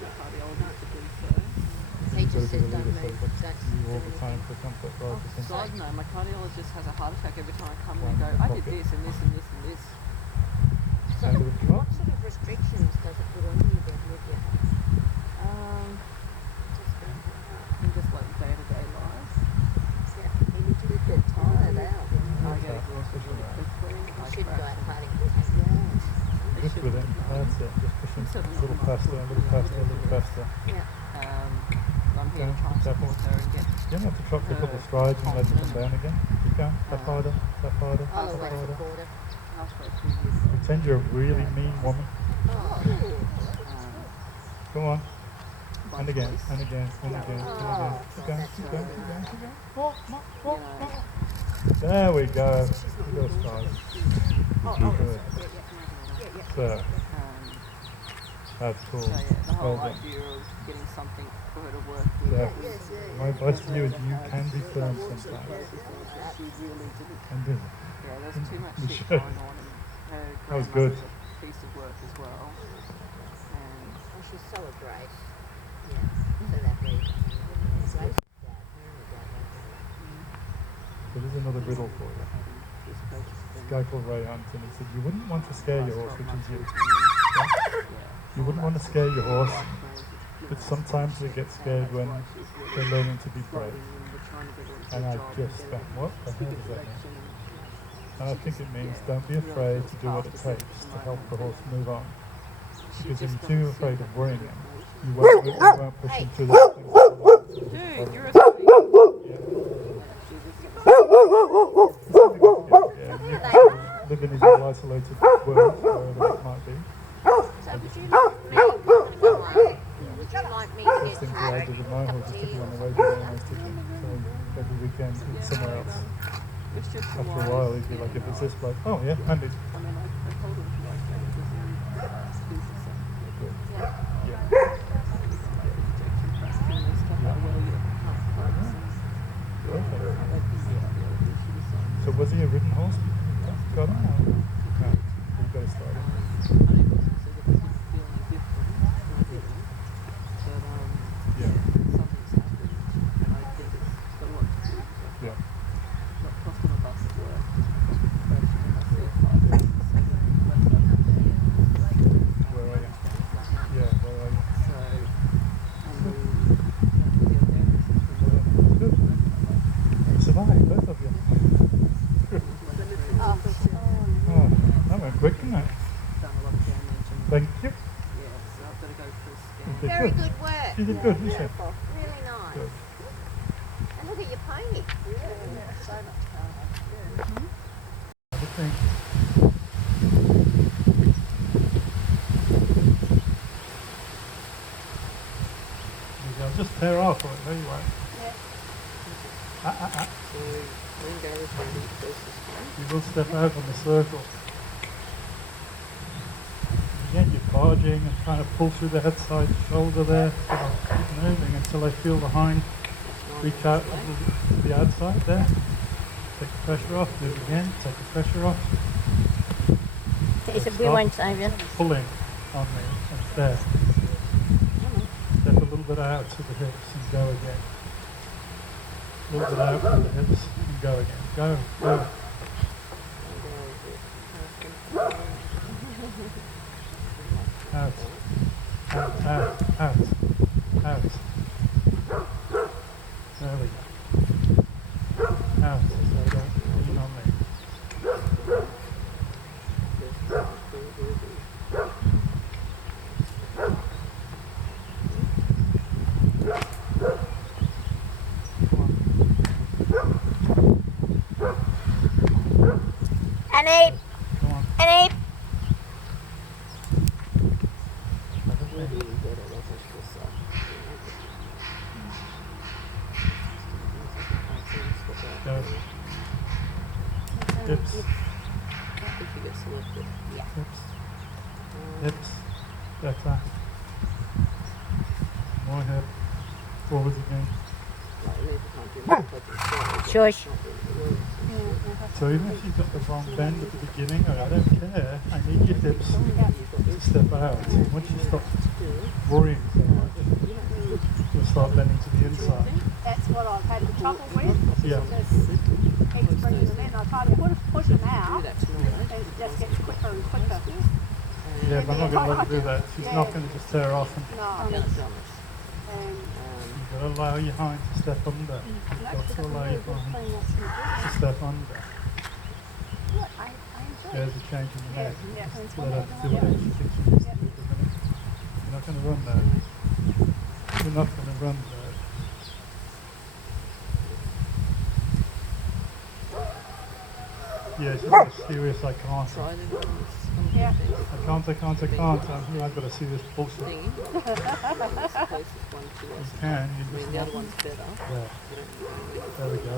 He You've got just to be says the don't leader, move. so Don't you all the time for comfort rather than Side note, my cardiologist has a heart attack every time I come in and go, I did this and this and this and this. So, what sort of restrictions does it put on you then with you? In just like day-to-day life. Yeah, you need to get tired out. I get exhausted really quickly. You should go out partying. Just with him, that's it. faster, a little faster, a little faster. I'm here to try and support her and get. You only have to drop a couple of strides and let it come down again. Keep going. Tap harder, tap harder, I'll tap always harder. support her. Halfway through this. Pretend you're a really mean woman. Oh. Come on. by And again, choice. and again, and again, and again. Oh, Keep going, that's keep right. going, keep going, keep going. Oh, no, oh, You know, no. There we go. Little strides. Good. So, um, that's cool. so yeah, the whole Well done. idea of getting something for her to work with. Yeah. Yes, yeah, My advice to you is you can be firm sometimes. She really didn't. And do it. Yeah, there's too much You shit should. going on, and her That was good. grandmother's a piece of work as well. And Oh, she's so a grace. Yeah, for that reason. Grace is that. So there's another riddle for you. This guy called Ray Hunt, and he said, you wouldn't want to scare your horse, which is you. You wouldn't want to scare your horse, but sometimes they get scared when they're learning to be brave. And I just went, what the hell does that mean? And I think it means don't be afraid to do what it takes to help the horse move on. Because if you're too afraid of worrying him, you won't push him through the things. dude, you're a sweet. Live in his little isolated world, wherever it might be. So would you like me, I'm gonna go home. Would you like me to First get thing I did with my horse is took him on the way to the almost took him. So every weekend he'd somewhere else. It's just After a while he'd be like, if it's this bloke, oh yeah, Andy's. I mean, I told him to like that because he's the same. Yeah. So was he a ridden horse? Got him? Or? No. He got started. Yeah. Yeah. Where are you? Yeah, where are you? Good. You survived, both of you. Oh, that went quick, didn't it? Thank you. You did Very good. good work. You did good, didn't you? Really nice. Good. And look at your pony. Have a think. Maybe I'll just tear off right there you are. You will step out on the circle. Again, you're barging and trying to pull through the head side shoulder there. So I'll keep moving until I feel the hind reach out to the outside there. Take the pressure off, do it again, take the pressure off. We won't save you. Pulling on me and there. Step a little bit out to the hips and go again. A little bit out to the hips and go again. Go, go. Out, out, out, out, out. There we go. Out, so don't lean on me. Annie! Come on. Annie! Have a think. Go. Hips. Hips. Hips. Better. More hip. Forwards again. Shush. So even if you've got the wrong bend at the beginning, I don't care. I need your hips to step out. Once you stop worrying so much, you'll start bending to the inside. That's what I've had trouble with. Yeah. He's bringing them in. I try to push them out, and it just gets quicker and quicker. Yeah, but I'm not going to let her do that. She's not going to just tear off. And No. And you've got to allow your hind to step under. You've got to allow your hind to step under. I enjoy There's a change in the head. Yeah. Let her do whatever she thinks she needs to do for a minute. You know not going to run that. You're not going to run that. Yeah, it's just serious. I can't. Try it on Yeah. I can't. I'm here. I've got to see this bullshit. thingy. It's the closest one to You us. can. You I mean, just the other not. one's better. Yeah. You don't really need There we go.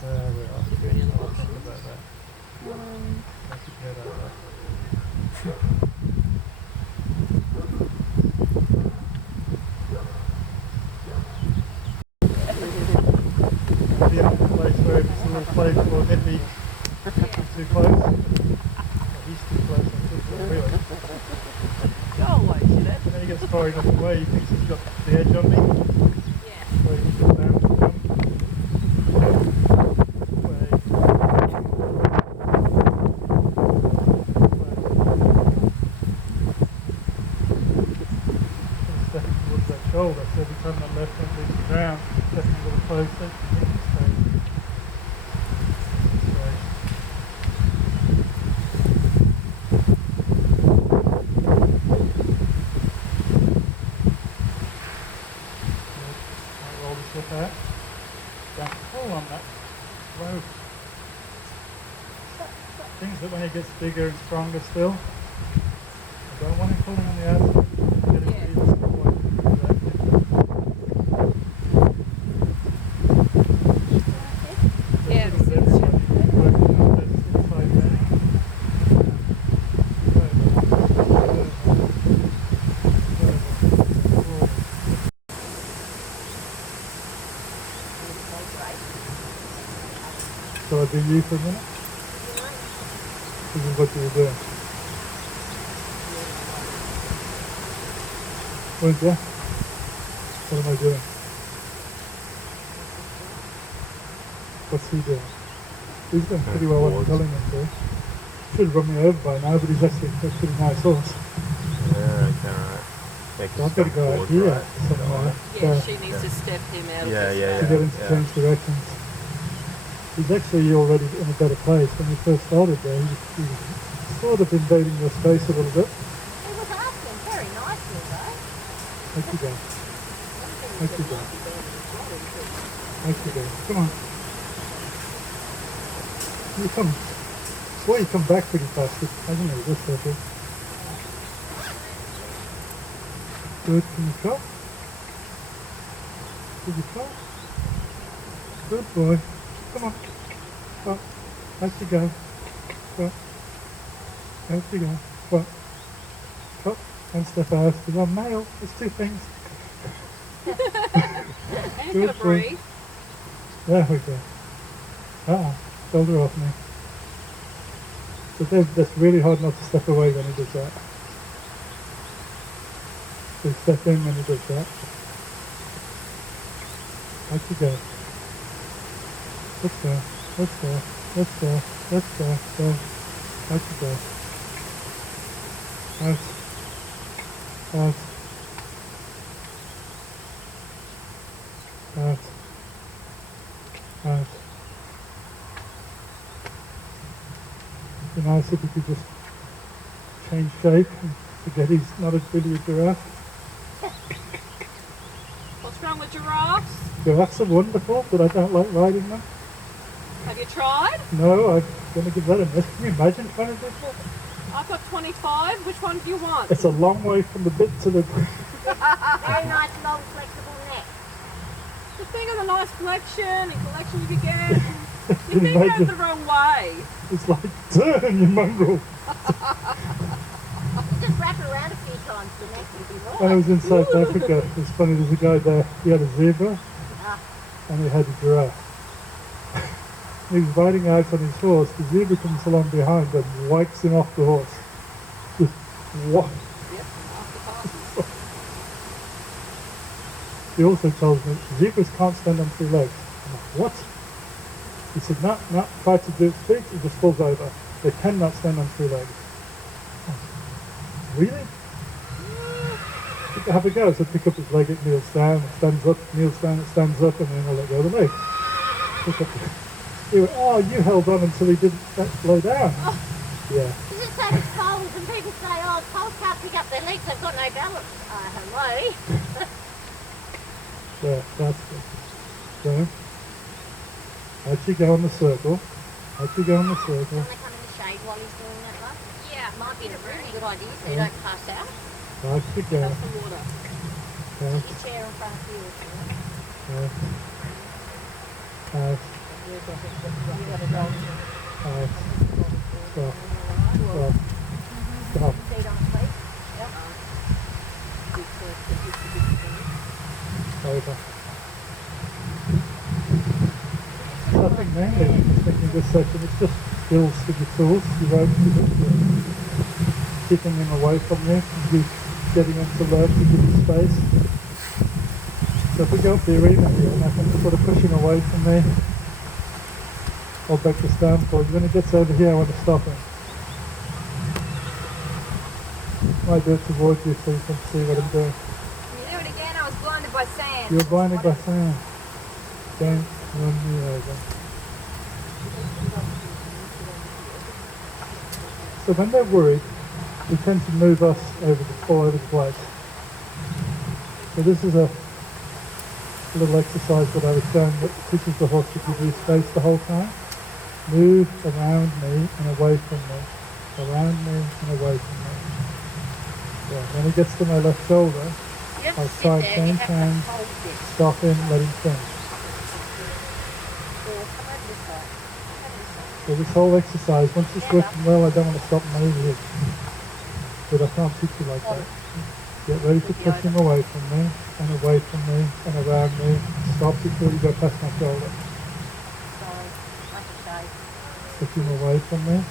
There we are. Is there any other Think options? about that. Take your head out there. The only place where it's a little playful if he's too close. Well, he's too close, I think, really. Go away, see that? And then he gets far enough away, he thinks he's got the edge on me. Yeah. So he can just down and jump. Away. Stepping towards that shoulder, so every time that left hand leaves the ground, stepping a little closer, keeping straight. Straight. Might roll the slip out. Don't pull on that rope. Things that when he gets bigger and stronger still, I don't want him pulling on the outside. Get him to even stop like do that. Yeah, That's what everybody working on this inside there. So I do you for a minute? This is what you were doing. Weren't you? What am I doing? What's he doing? He's doing pretty well what I'm telling him to. Should have run me over by now, but he's actually a pretty nice horse. Yeah, okay, right. Make So I've got to go out here somewhere Yeah, she needs to step him out of Yeah, this yeah, to way. get him to change directions. He's actually already in a better place. When we first started there, he was sort of invading your space a little bit. He was asking very nicely, though. Out you go. Out you go. Out you go. Come on. You come. Boy, you come back pretty fast, hasn't he, this circle? Good. Can you trot? Did you trot? Good boy. Come on. Up. Out you go. Trot. Out you go. Trot. Trot. And step out. Because I'm male. There's two things. And he's Good going to breathe. There we go. Shoulder off me. But that's really hard not to step away when he does that. So step in when he does that. Out you go. Let's go. Let's go. Let's go. Let's go. Go. Out you go. Out. Out. Out. Out. It'd be nice if he could just change shape and forget he's not as really a giraffe. What's wrong with giraffes? Giraffes are wonderful, but I don't like riding them. Have you tried? No, I'm going to give that a miss. Can you imagine trying to do that? I've got 25. Which one do you want? It's a long way from the bit to the... Very nice, long, flexible neck. The thing of the nice flexion and collection you could get. You Can think you that's imagine? the wrong way. It's like, turn, you mongrel. You just wrap it around a few times, the neck will be When I right. was in South Africa, it was funny, there's a guy there, he had a zebra and he had a giraffe. He was riding out on his horse, the zebra comes along behind and wipes him off the horse. Just what? He also told me zebras can't stand on three legs. I'm like, what? He said, no, try to do it feet, it just falls over. They cannot stand on three legs. Oh, really? Have a go. So pick up his leg, it kneels down, it stands up, kneels down, it stands up, and then I'll let go of the leg. Pick up he went, oh, you held on until he didn't lay down. Oh. Yeah. Is it so it's cold and people to say, oh, cows can't pick up their legs, they've got no balance. Hello. There, that's good. Go. Out you go in the circle. Out you go in the circle. Can they come in the shade while he's doing that, love? Yeah. Might be a really good idea so you Yeah. don't pass out. Out you go. Have some water. Put Out, your chair in front of you. out, out, You got a dog. out. Stop. Stop. Stop. Feet on his feet. Yep. Over. So I think mainly I'm just thinking this section, it's just bills with your tools, your ropes, keeping him away from you, and you getting him to learn to give you space. So if we go up the arena here and I can sort of push him away from me, I'll break this down for you. When he gets over here, I want to stop him. I do it towards you so you can see what I'm doing. Do it again. I was blinded by sand. You're blinded by sand. Don't run me over. So when they're worried, they tend to move us all over the place. So this is a little exercise that I was showing that teaches the horse to give you space the whole time. Move around me and away from me. Around me and away from me. Yeah, when he gets to my left shoulder, Yep, I'll sit try there, change you have to hands, hold this. stop him, let him finish. Yeah, come over this side. Come over this side. So this whole exercise, once it's Yeah. working well, I don't want to stop him over but I can't teach you like that. Get ready to push him away from me, and away from me, and around me. Stop before you go past my shoulder. Sorry, like a shade. Push him away from me,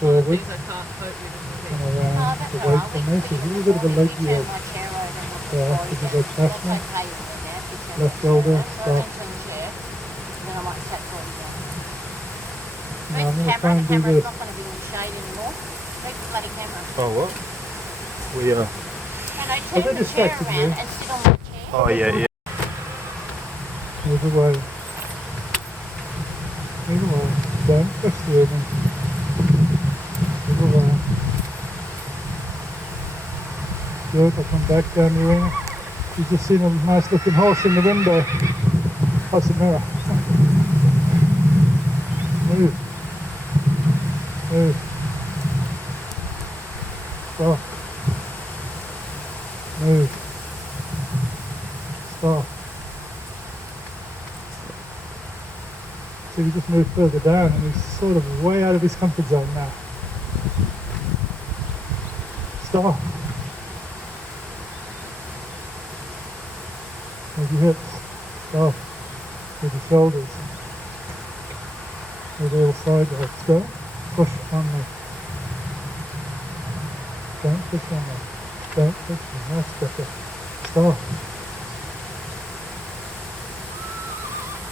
forward, Things I can't cope with. and Oh, around, that's away alright. from me. So there's a little bit of a leg Turn yield. my chair over and look Yeah, at if the you go body. past me, That's okay with me, Dad. because left shoulder, I'll stop. turn the chair, then I might sat for you down. No, Move I'm the going to try camera, and the do camera's this. not going to be in shade anymore. Move the bloody camera. Oh, what? We Can I Have turn they the chair distracted around you? and sit on my chair? Oh, yeah, yeah. Move away. Move away. Don't push through me. Move away. Good, I'll come back down the arena. You've just seen a nice looking horse in the window. What's the mirror? Move. Move. Stop. Move. Stop. So you just move further down and he's sort of way out of his comfort zone now. Stop. Move your hips. Stop. Move your shoulders. Move the other side there. Go. Push on me. Don't push on me. Don't push me. That's better. Stop.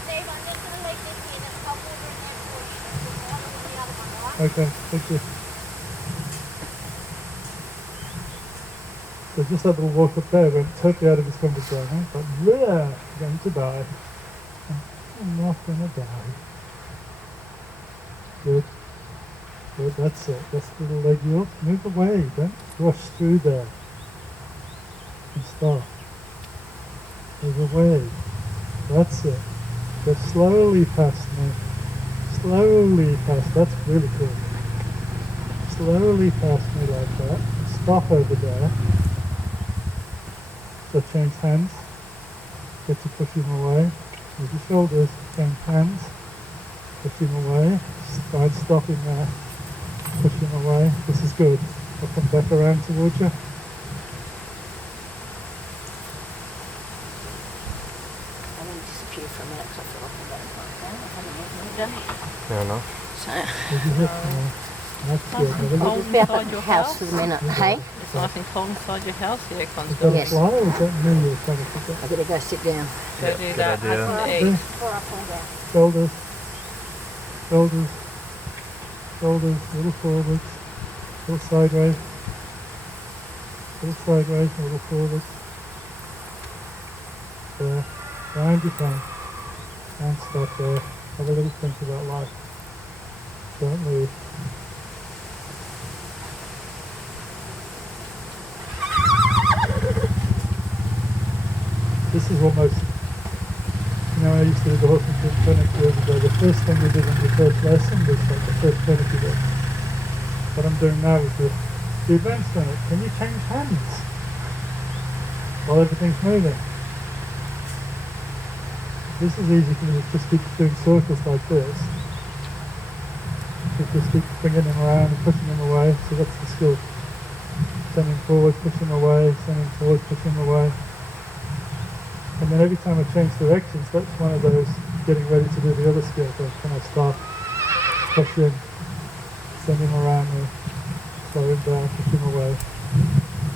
Dave, I'm just going to leave this here. There's hot water in there for you. There's water in the other one, right? Okay, thank you. So just that little walk up there went totally out of his comfort zone. I thought, yeah, I'm going to die. I'm not going to die. Good. Good, that's it. That's the little leg yield. Move away. Don't rush through there. And stop. Move away. That's it. Go slowly past me. Slowly past. That's really cool. Slowly past me like that. Stop over there. So change hands. Get to push him away. Move your shoulders. Change hands. Push him away. Try and stop him there. Push him away. This is good. I'll come back around towards you. I want to disappear for a minute because I feel like I'm going to find out. I haven't eaten all day. Fair enough. So, Move your hips now. That's good. Have a Cold little just be up inside at the your house house. for a minute, hey? It's nice and cold inside your house. The aircon's Is that a Yes. fly or is that me you're trying to pick up? I better go sit down. Go do good that. idea. Have some Okay. eggs. Before I fall down. Shoulders. Shoulders. Shoulders. A little forwards. A little sideways. A little sideways. A little forwards. There. Find your tongue. And stop there. Have a little think about life. Don't move. This is almost, you know, I used to do the horsemanship clinic years ago. The first thing we did in the first lesson was like the first clinic you did. What I'm doing now is the advanced clinic. Can you change hands while everything's moving? This is easy for me to just keep doing circles like this. Just keep bringing him around and pushing him away. So that's the skill. Sending forward, pushing away, sending forward, pushing away. And then every time I change directions, that's one of those getting ready to do the other skill. So can I stop, push him, send him around me, slow him down, push him away,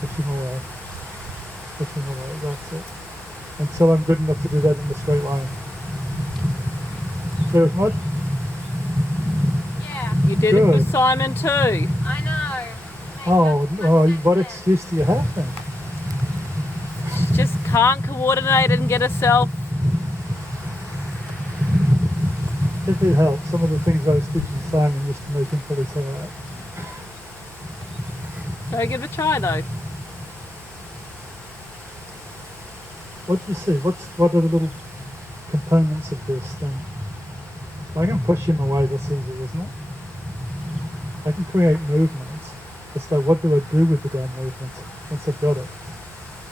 push him away, push him away. That's it. Until I'm good enough to do that in the straight line. Clear as mud? Yeah, You did it Good. with Simon too. I know. Oh, what excuse do you have then? Just can't coordinate and get herself. If it helps, some of the things I was teaching Simon used to make him fully say that. So give it a try though. What do you see? What are the little components of this thing? I can push him away, that's easy, isn't it? I can create movements. It's like, what do I do with the damn movements once I've got it?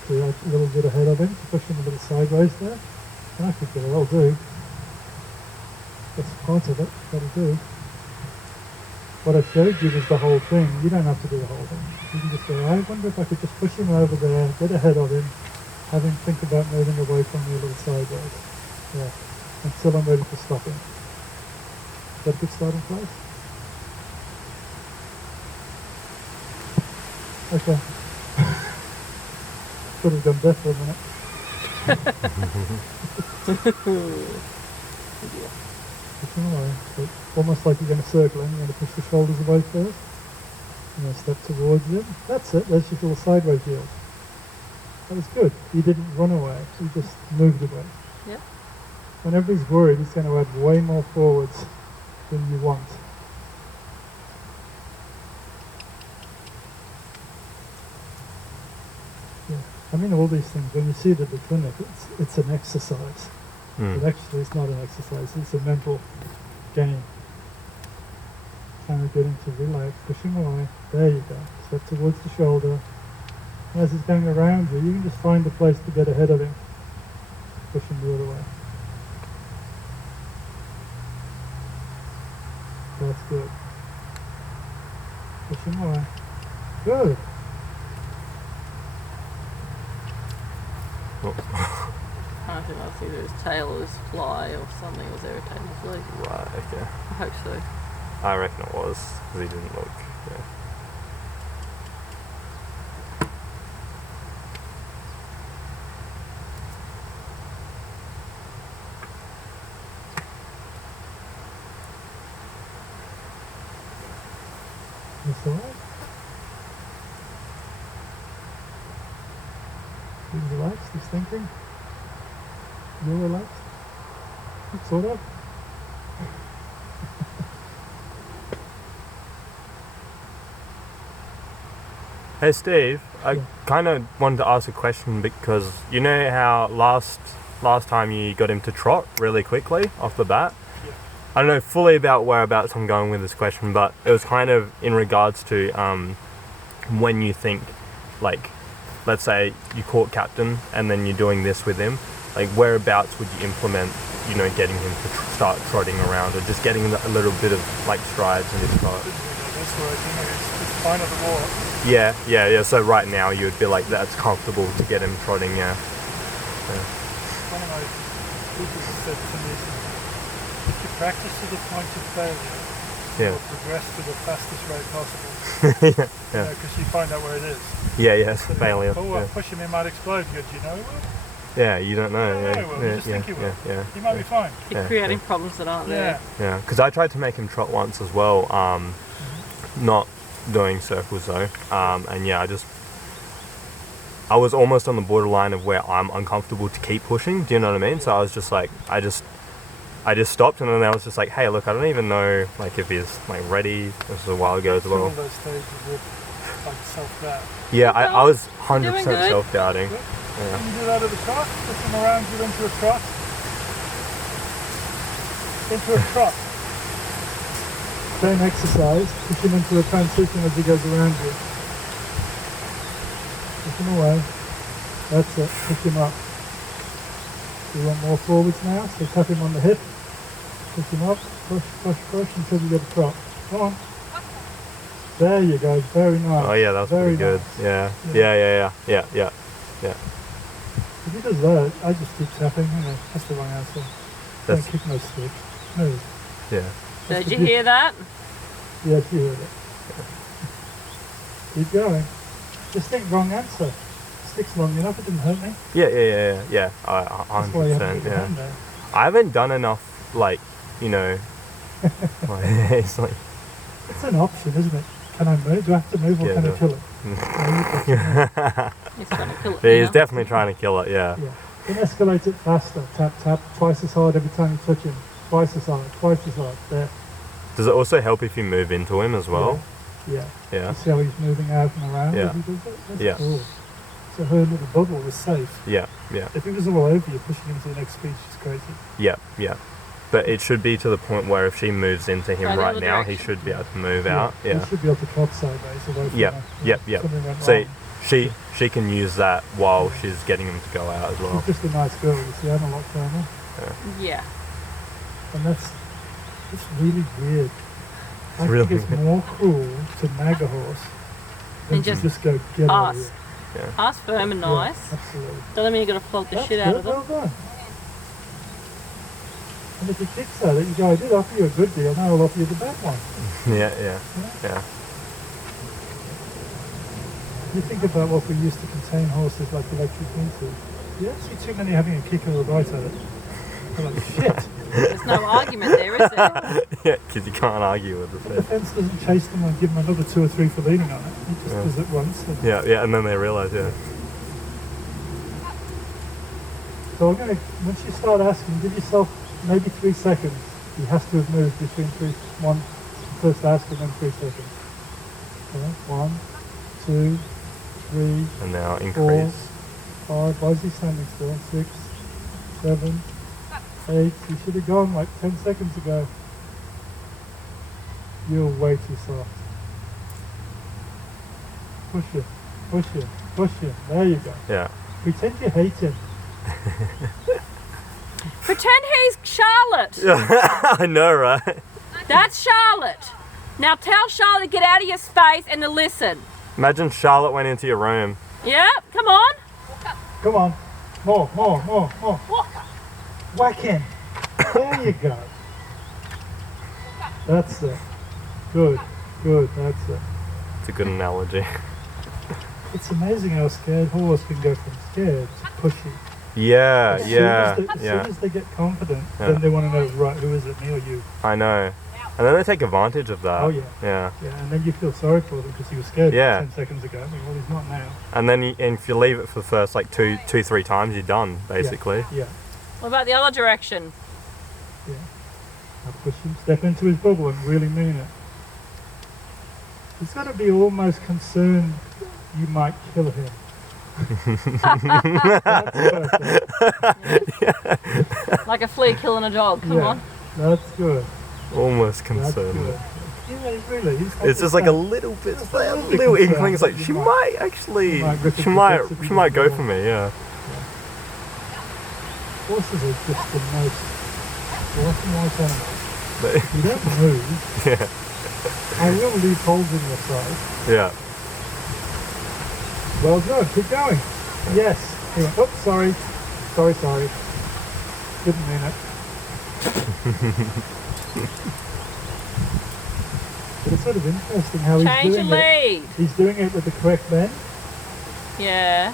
See, like a little bit ahead of him, push him a little sideways there. And I could go, that'll do. That's part of it, that'll do. What I showed you was the whole thing. You don't have to do the whole thing. You can just go, I wonder if I could just push him over there, get ahead of him, have him think about moving away from me a little sideways. Yeah, until I'm ready to stop him. Is that a good starting place? Okay. Could have done better a minute. Push him away. So almost like you're going to circle him. You're going to push the shoulders away first. You're going to step towards him. That's it. There's your little sideways yield. That was good. You didn't run away. You just moved away. Yep. Whenever he's worried, he's going to add way more forwards than you want. Yeah. I mean, all these things, when you see it at the clinic, it's an exercise. But actually, it's not an exercise. It's a mental game. Trying to get him to relax, push him away. There you go. Step towards the shoulder. As he's going around you, you can just find a place to get ahead of him. Push him the other way. That's good. Push him away. Good. I think that's either his tail or his fly or something was irritating his leg. Right, okay. I hope so. I reckon it was, because he didn't look, yeah. That's alright. He's relaxed, he's thinking. You're relaxed. Sort of. Hey Steve, I Yeah. kind of wanted to ask a question because you know how last time you got him to trot really quickly off the bat? Yeah. I don't know fully about whereabouts I'm going with this question, but it was kind of in regards to when you think, like, let's say you caught captain and then you're doing this with him, like whereabouts would you implement, you know, getting him to start trotting around or just getting a little bit of like strides in his trot? That's where it's fine at the wall. Yeah. So right now you would feel like that's comfortable to get him trotting, yeah. One of my teachers said to me, if you practice to the point of failure, Yeah. you'll progress to the fastest rate possible. Yeah. Because you find out where it is. Yeah, So failure. oh, Yeah. pushing him might explode. You go, do you know he will? Yeah, you don't know. Yeah, Yeah, he will. You just think he will. Yeah. He might be fine. Keep Yeah, creating problems that aren't there. Yeah. Yeah, because I tried to make him trot once as well, not doing circles though, and yeah, I was almost on the borderline of where I'm uncomfortable to keep pushing. Do you know what I mean? So I was just like, I just stopped, and then I was just like, hey, look, I don't even know like if he's like ready. This was a while ago as Through all well. those stages with like self-doubt. Yeah, I was Doing 100% good. self-doubting. Yeah. Can you do that at the trot? Push him around you into a trot. Into a trot. Same exercise. Push him into a transition as he goes around you. Push him away. That's it. Push him up. Do you want more forwards now? So tap him on the hip. Push him up. Push, push, push until you get a trot. Come on. There you go. Very nice. Oh yeah, that was Very pretty good. nice. Yeah. If he does that, I just keep tapping. That's the wrong answer. That's- Don't kick no stick. Move. Yeah. Did you hear that? Yes, you heard it. Keep going. Just think wrong answer. Stick's long enough, it didn't hurt me. Yeah. That's why you have to 100%. put your Yeah. hand there. I haven't done enough, like, you know. It's like. It's an option, isn't it? Can I move? Do I have to move or Yeah, can no. I kill it? No, you've got to move. He's trying to kill it. He's now. definitely trying to kill it. Yeah. Yeah. Then escalate it faster. Tap, tap. Twice as hard every time you touch him. Twice as hard. Twice as hard. There. Does it also help if you move into him as well? Yeah. Yeah. You see how he's moving out and around Yeah. as he does it? That's Yeah. cool. So her little bubble was safe. Yeah. If he was all over you, pushing him to the next speed, she's crazy. Yeah. But it should be to the point where if she moves into him Right, the right other now, he direction. should be able to move out. He Yeah. should be able to trot sideways away from Yep. her. Yep. Something went So wrong. she can use that while she's getting him to go out as well. She's just a nice girl, you see, I'm a lot firmer. Yeah. And that's really weird. I really think it's more cruel to nag a horse than And to just just go get out of ask. here. Ask firm and nice. Yeah, absolutely. Doesn't mean you got to flog the That's shit out good, of them. well done. And if he kicks at it, you go, I did offer you a good deal, now I'll offer you the bad one. Yeah. You think about what we used to contain horses like electric meters. You don't see too many having a kick or a bite at it. They're like, shit. There's no argument there, is there? Yeah, because you can't argue with The it. fence doesn't chase them and give them another 2 or 3 for leaning on it. He just does it once. And Yeah, and then they realise, yeah. so we're going to, once you start asking, give yourself maybe 3 seconds. You have to have moved between first ask and then 3 seconds. Okay, 1, 2, 3, And now 4, increase. 5. Why is he standing still? 6, 7, 8. You should have gone like 10 seconds ago. You're way too soft. Push it, push it, push it. There you go. Yeah. Pretend you hate him. Pretend he's Charlotte. I know, right? That's Charlotte. Now tell Charlotte to get out of your space and to listen. Imagine Charlotte went into your room. Yep, come on. Come on. More. Whack him. There you go. That's it. Good, that's it. It's a good analogy. It's amazing how a scared horse can go from scared to pushy. Yeah, As yeah, soon yeah. as they get confident, Yeah. then they want to know, right, who is it, me or you? I know. And then they take advantage of that. Oh, yeah. Yeah. Yeah, and then you feel sorry for them because he was scared Yeah. 10 seconds ago. Well, he's not now. And then and if you leave it for the first like two, 3 times, you're done, basically. Yeah. What about the other direction? Yeah. Now push him, step into his bubble and really mean it. He's got to be almost concerned you might kill him. That's perfect. Like a flea killing a dog. Come Yeah. on. That's good. Almost That's concerned. good. Yeah, really. He's got It's this just like a kind- little bit, Just a a little bit little concerned inkling. It's like that she you might actually, you might rip it she might to bits go if you for me. Yeah. Horses are just the most black and white animals. But, If you don't move, yeah. I will leave holes in your side. Yeah. Well done. Keep going. Yes. He went, oops, sorry. Sorry. Didn't mean it. But it's sort of interesting how he's Change your doing it. lead. He's doing it with the correct bend Yeah.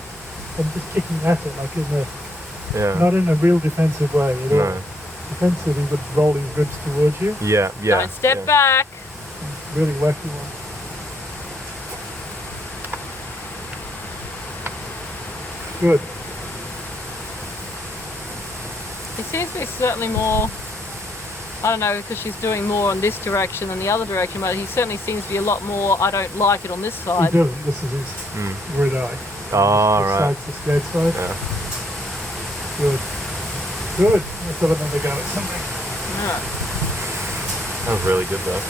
and just kicking at it like in a, Yeah. not in a real defensive way at all. No. Defensive, he would roll his ribs towards you. Yeah. Yeah. Don't step yeah. back. Really wacky one. Good. It seems to be certainly more, I don't know, because she's doing more in this direction than the other direction, but he certainly seems to be a lot more, I don't like it on this He side. doesn't. This is his red eye. Oh, The right. side's the straight side. Yeah. Good. Good. Let's have another go at something. Alright. That was really good though.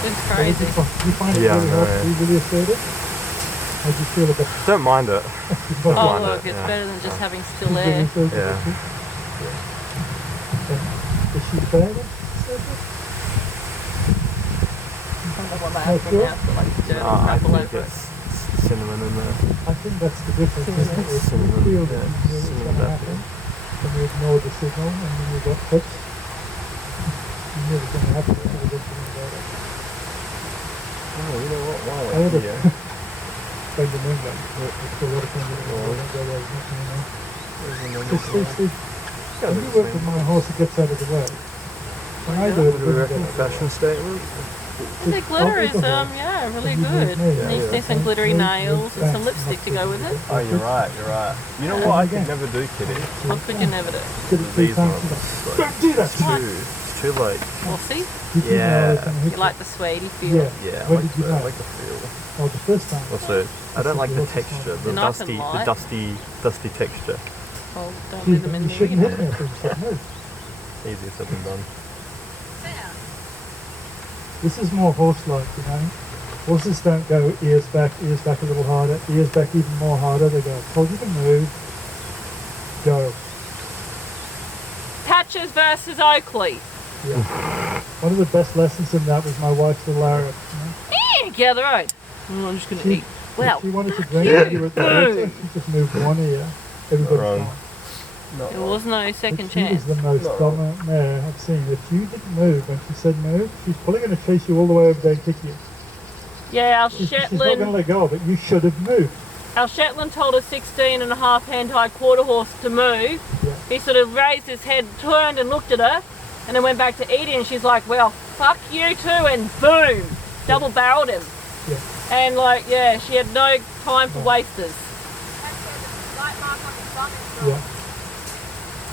It's What did crazy. you find it Yeah, really I hard know, to be really assertive? How do you feel about Don't mind it. it? Oh mind look, it, it's yeah. better than just having still She's air. really assertive, Yeah. Is she bad at assertive? Well, they Oh, open sure. now, but like dirt I and all think over it. it's cinnamon in there. I think that's the difference, isn't it? If you Cinnamon, feel yeah, that you know what's cinnamon going to definitely. happen, and you ignore the signal, and then you got hits, you knew it was going to happen until you did something about it. Oh, you know what? While I we're would here, have spent in England, it's a lot of things that don't go there, you know. there's another Just see, Yeah, when you work with my horse, it gets out of the way. When I do it, What it do we doesn't reckon? get out of the way. Fashion statement? The glitter is yeah, really good. Needs some glittery nails and some lipstick to go with it. Oh, you're right. You know what? I could never do, Kitty. What could you never do? Did it three These times. ones. Don't do that! It's too like. Bossy? Did you know I was Yeah. gonna hit You like the sweaty feel? Yeah. Yeah, When I did you I know? like the feel. Oh, the first time. Also, I don't like the texture, the Nice and dusty, light. dusty texture. Oh, don't You, leave them in you there. shouldn't hit either. me if it's like, no. Easier said than done. This is more horse-like, you know. Horses don't go ears back a little harder, ears back even more harder. They go, told you to move, go. Patches versus Oakley. Yeah. One of the best lessons in that was my wife's the Lara. Get the road. I'm just gonna eat. Well, If she wanted to drink when you were at the water, she just moved one ear. Everybody's Wrong. fine. there was no second But she was chance. the most dominant mare I've seen. If you didn't move when she said move, she's probably going to chase you all the way over there and kick you. Yeah, our She's not going to Shetland, let go of it. You should have moved. our Shetland told a 16 and a half hand-high quarter horse to move. Yeah. He sort of raised his head, turned and looked at her, and then went back to eating. And she's like, "Well, fuck you too," and boom, double-barreled him. Yeah. And like, yeah, she had no time for wasters. Yeah.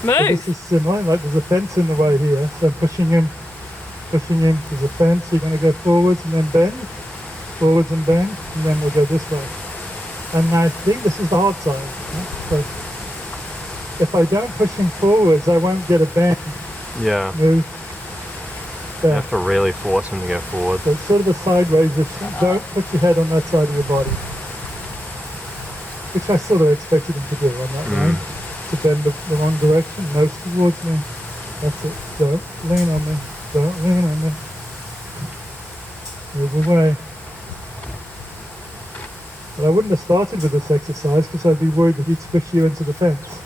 But Move. this is similar. Like there's a fence in the way here, so pushing in. There's a fence. You're going to go forwards and then bend, forwards and bend, and then we'll go this way. And I think this is the hard side. Yeah? So if I don't push him forwards, I won't get a bend. Yeah. Move. You Back. have to really force him to go forward. So it's sort of a sideways. Don't put your head on that side of your body. Which I sort of expected him to do on that line. To bend the wrong direction, nose towards me. That's it. Don't lean on me. Don't lean on me. Move away. But I wouldn't have started with this exercise because I'd be worried that he'd squish you into the fence.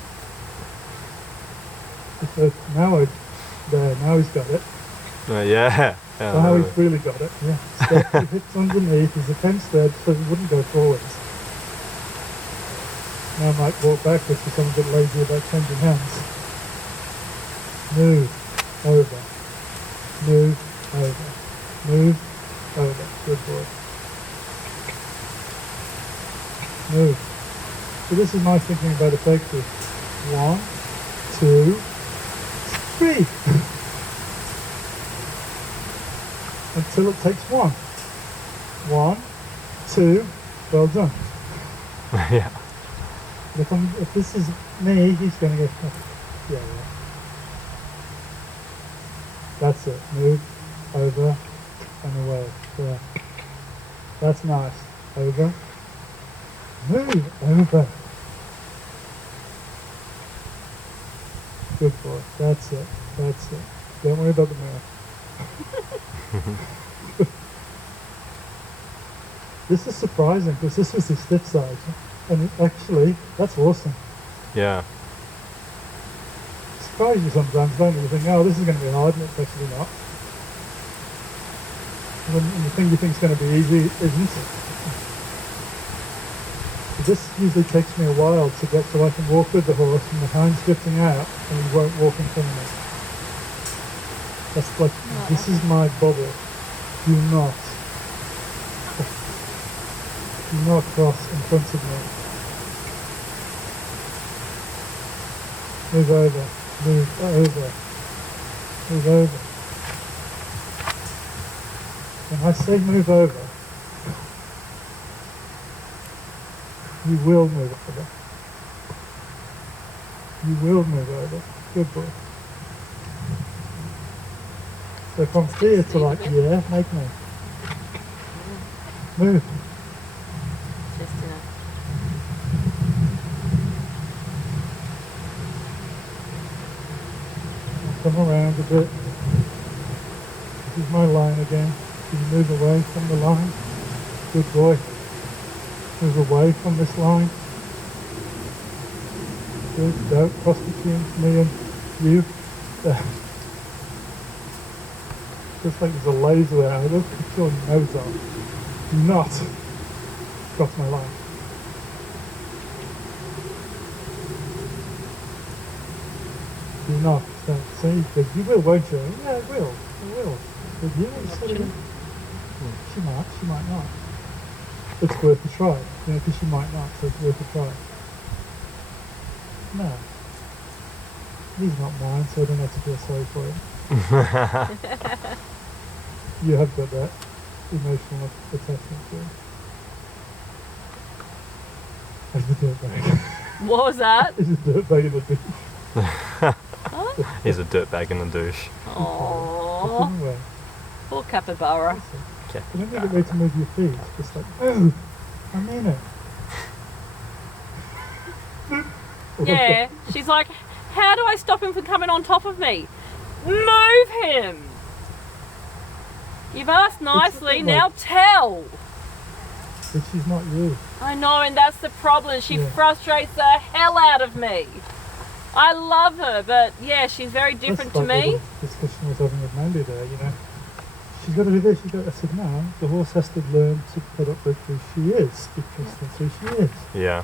So now now he's got it. Yeah. So how he's really got it, yeah. Step your hips underneath, there's a fence there so he wouldn't go forwards. Now I might walk backwards because I'm a bit lazy about changing hands. Move, over, move, over, move, over. Good boy. Move. So this is my thinking about effective. 1, 2, 3. Until it takes 1. 1, 2, well done. Yeah. If this is me, he's going to go, yeah. That's it. Move, over, and away. Yeah. That's nice. Over. Move, over. Good boy. That's it. That's it. Don't worry about the mirror. This is surprising because this was his stiff side. And actually, that's awesome. Yeah. Surprise you sometimes, don't you? You think, oh, this is going to be hard, and it's actually not. And then the thing you think is going to be easy isn't. So this usually takes me a while to get so I can walk with the horse and the hind's drifting out and he won't walk in front of me. That's like, this is my bubble. Do not cross in front of me. Move over, move over, move over. When I say move over, You will move over. You will move over. Good boy. So from fear to like, yeah, make me. Move. Just enough. Come around a bit. This is my line again. Can you move away from the line? Good boy. Move away from this line. Good. Don't cross between me and you. There. Just like there's a laser there. I don't cut your nose off. Do not cross my line. Do not. Don't see. Because you will, won't you? Yeah, I will. I will. But you will sort of, she might not. It's worth a try. You know, because she might not, so it's worth a try. No. He's not mine, so I don't have to feel sorry for him. You have got that emotional attachment to him. As the dirtbag. What was that? He's a dirtbag in the douche. He's a dirtbag in the douche. Aww. Poor capybara. Okay. You don't need a way to move your feet. Just like, oh, I mean it. Yeah, she's like, how do I stop him from coming on top of me? Move him! You've asked nicely, like- now tell! But she's not you. I know, and that's the problem. She Yeah. frustrates the hell out of me. I love her, but yeah, she's very different That's to like me. the discussion I was having with Mandy there, you know. She's got to do this, I said, no, the horse has to learn to put up with who she is, because that's who she is. Yeah.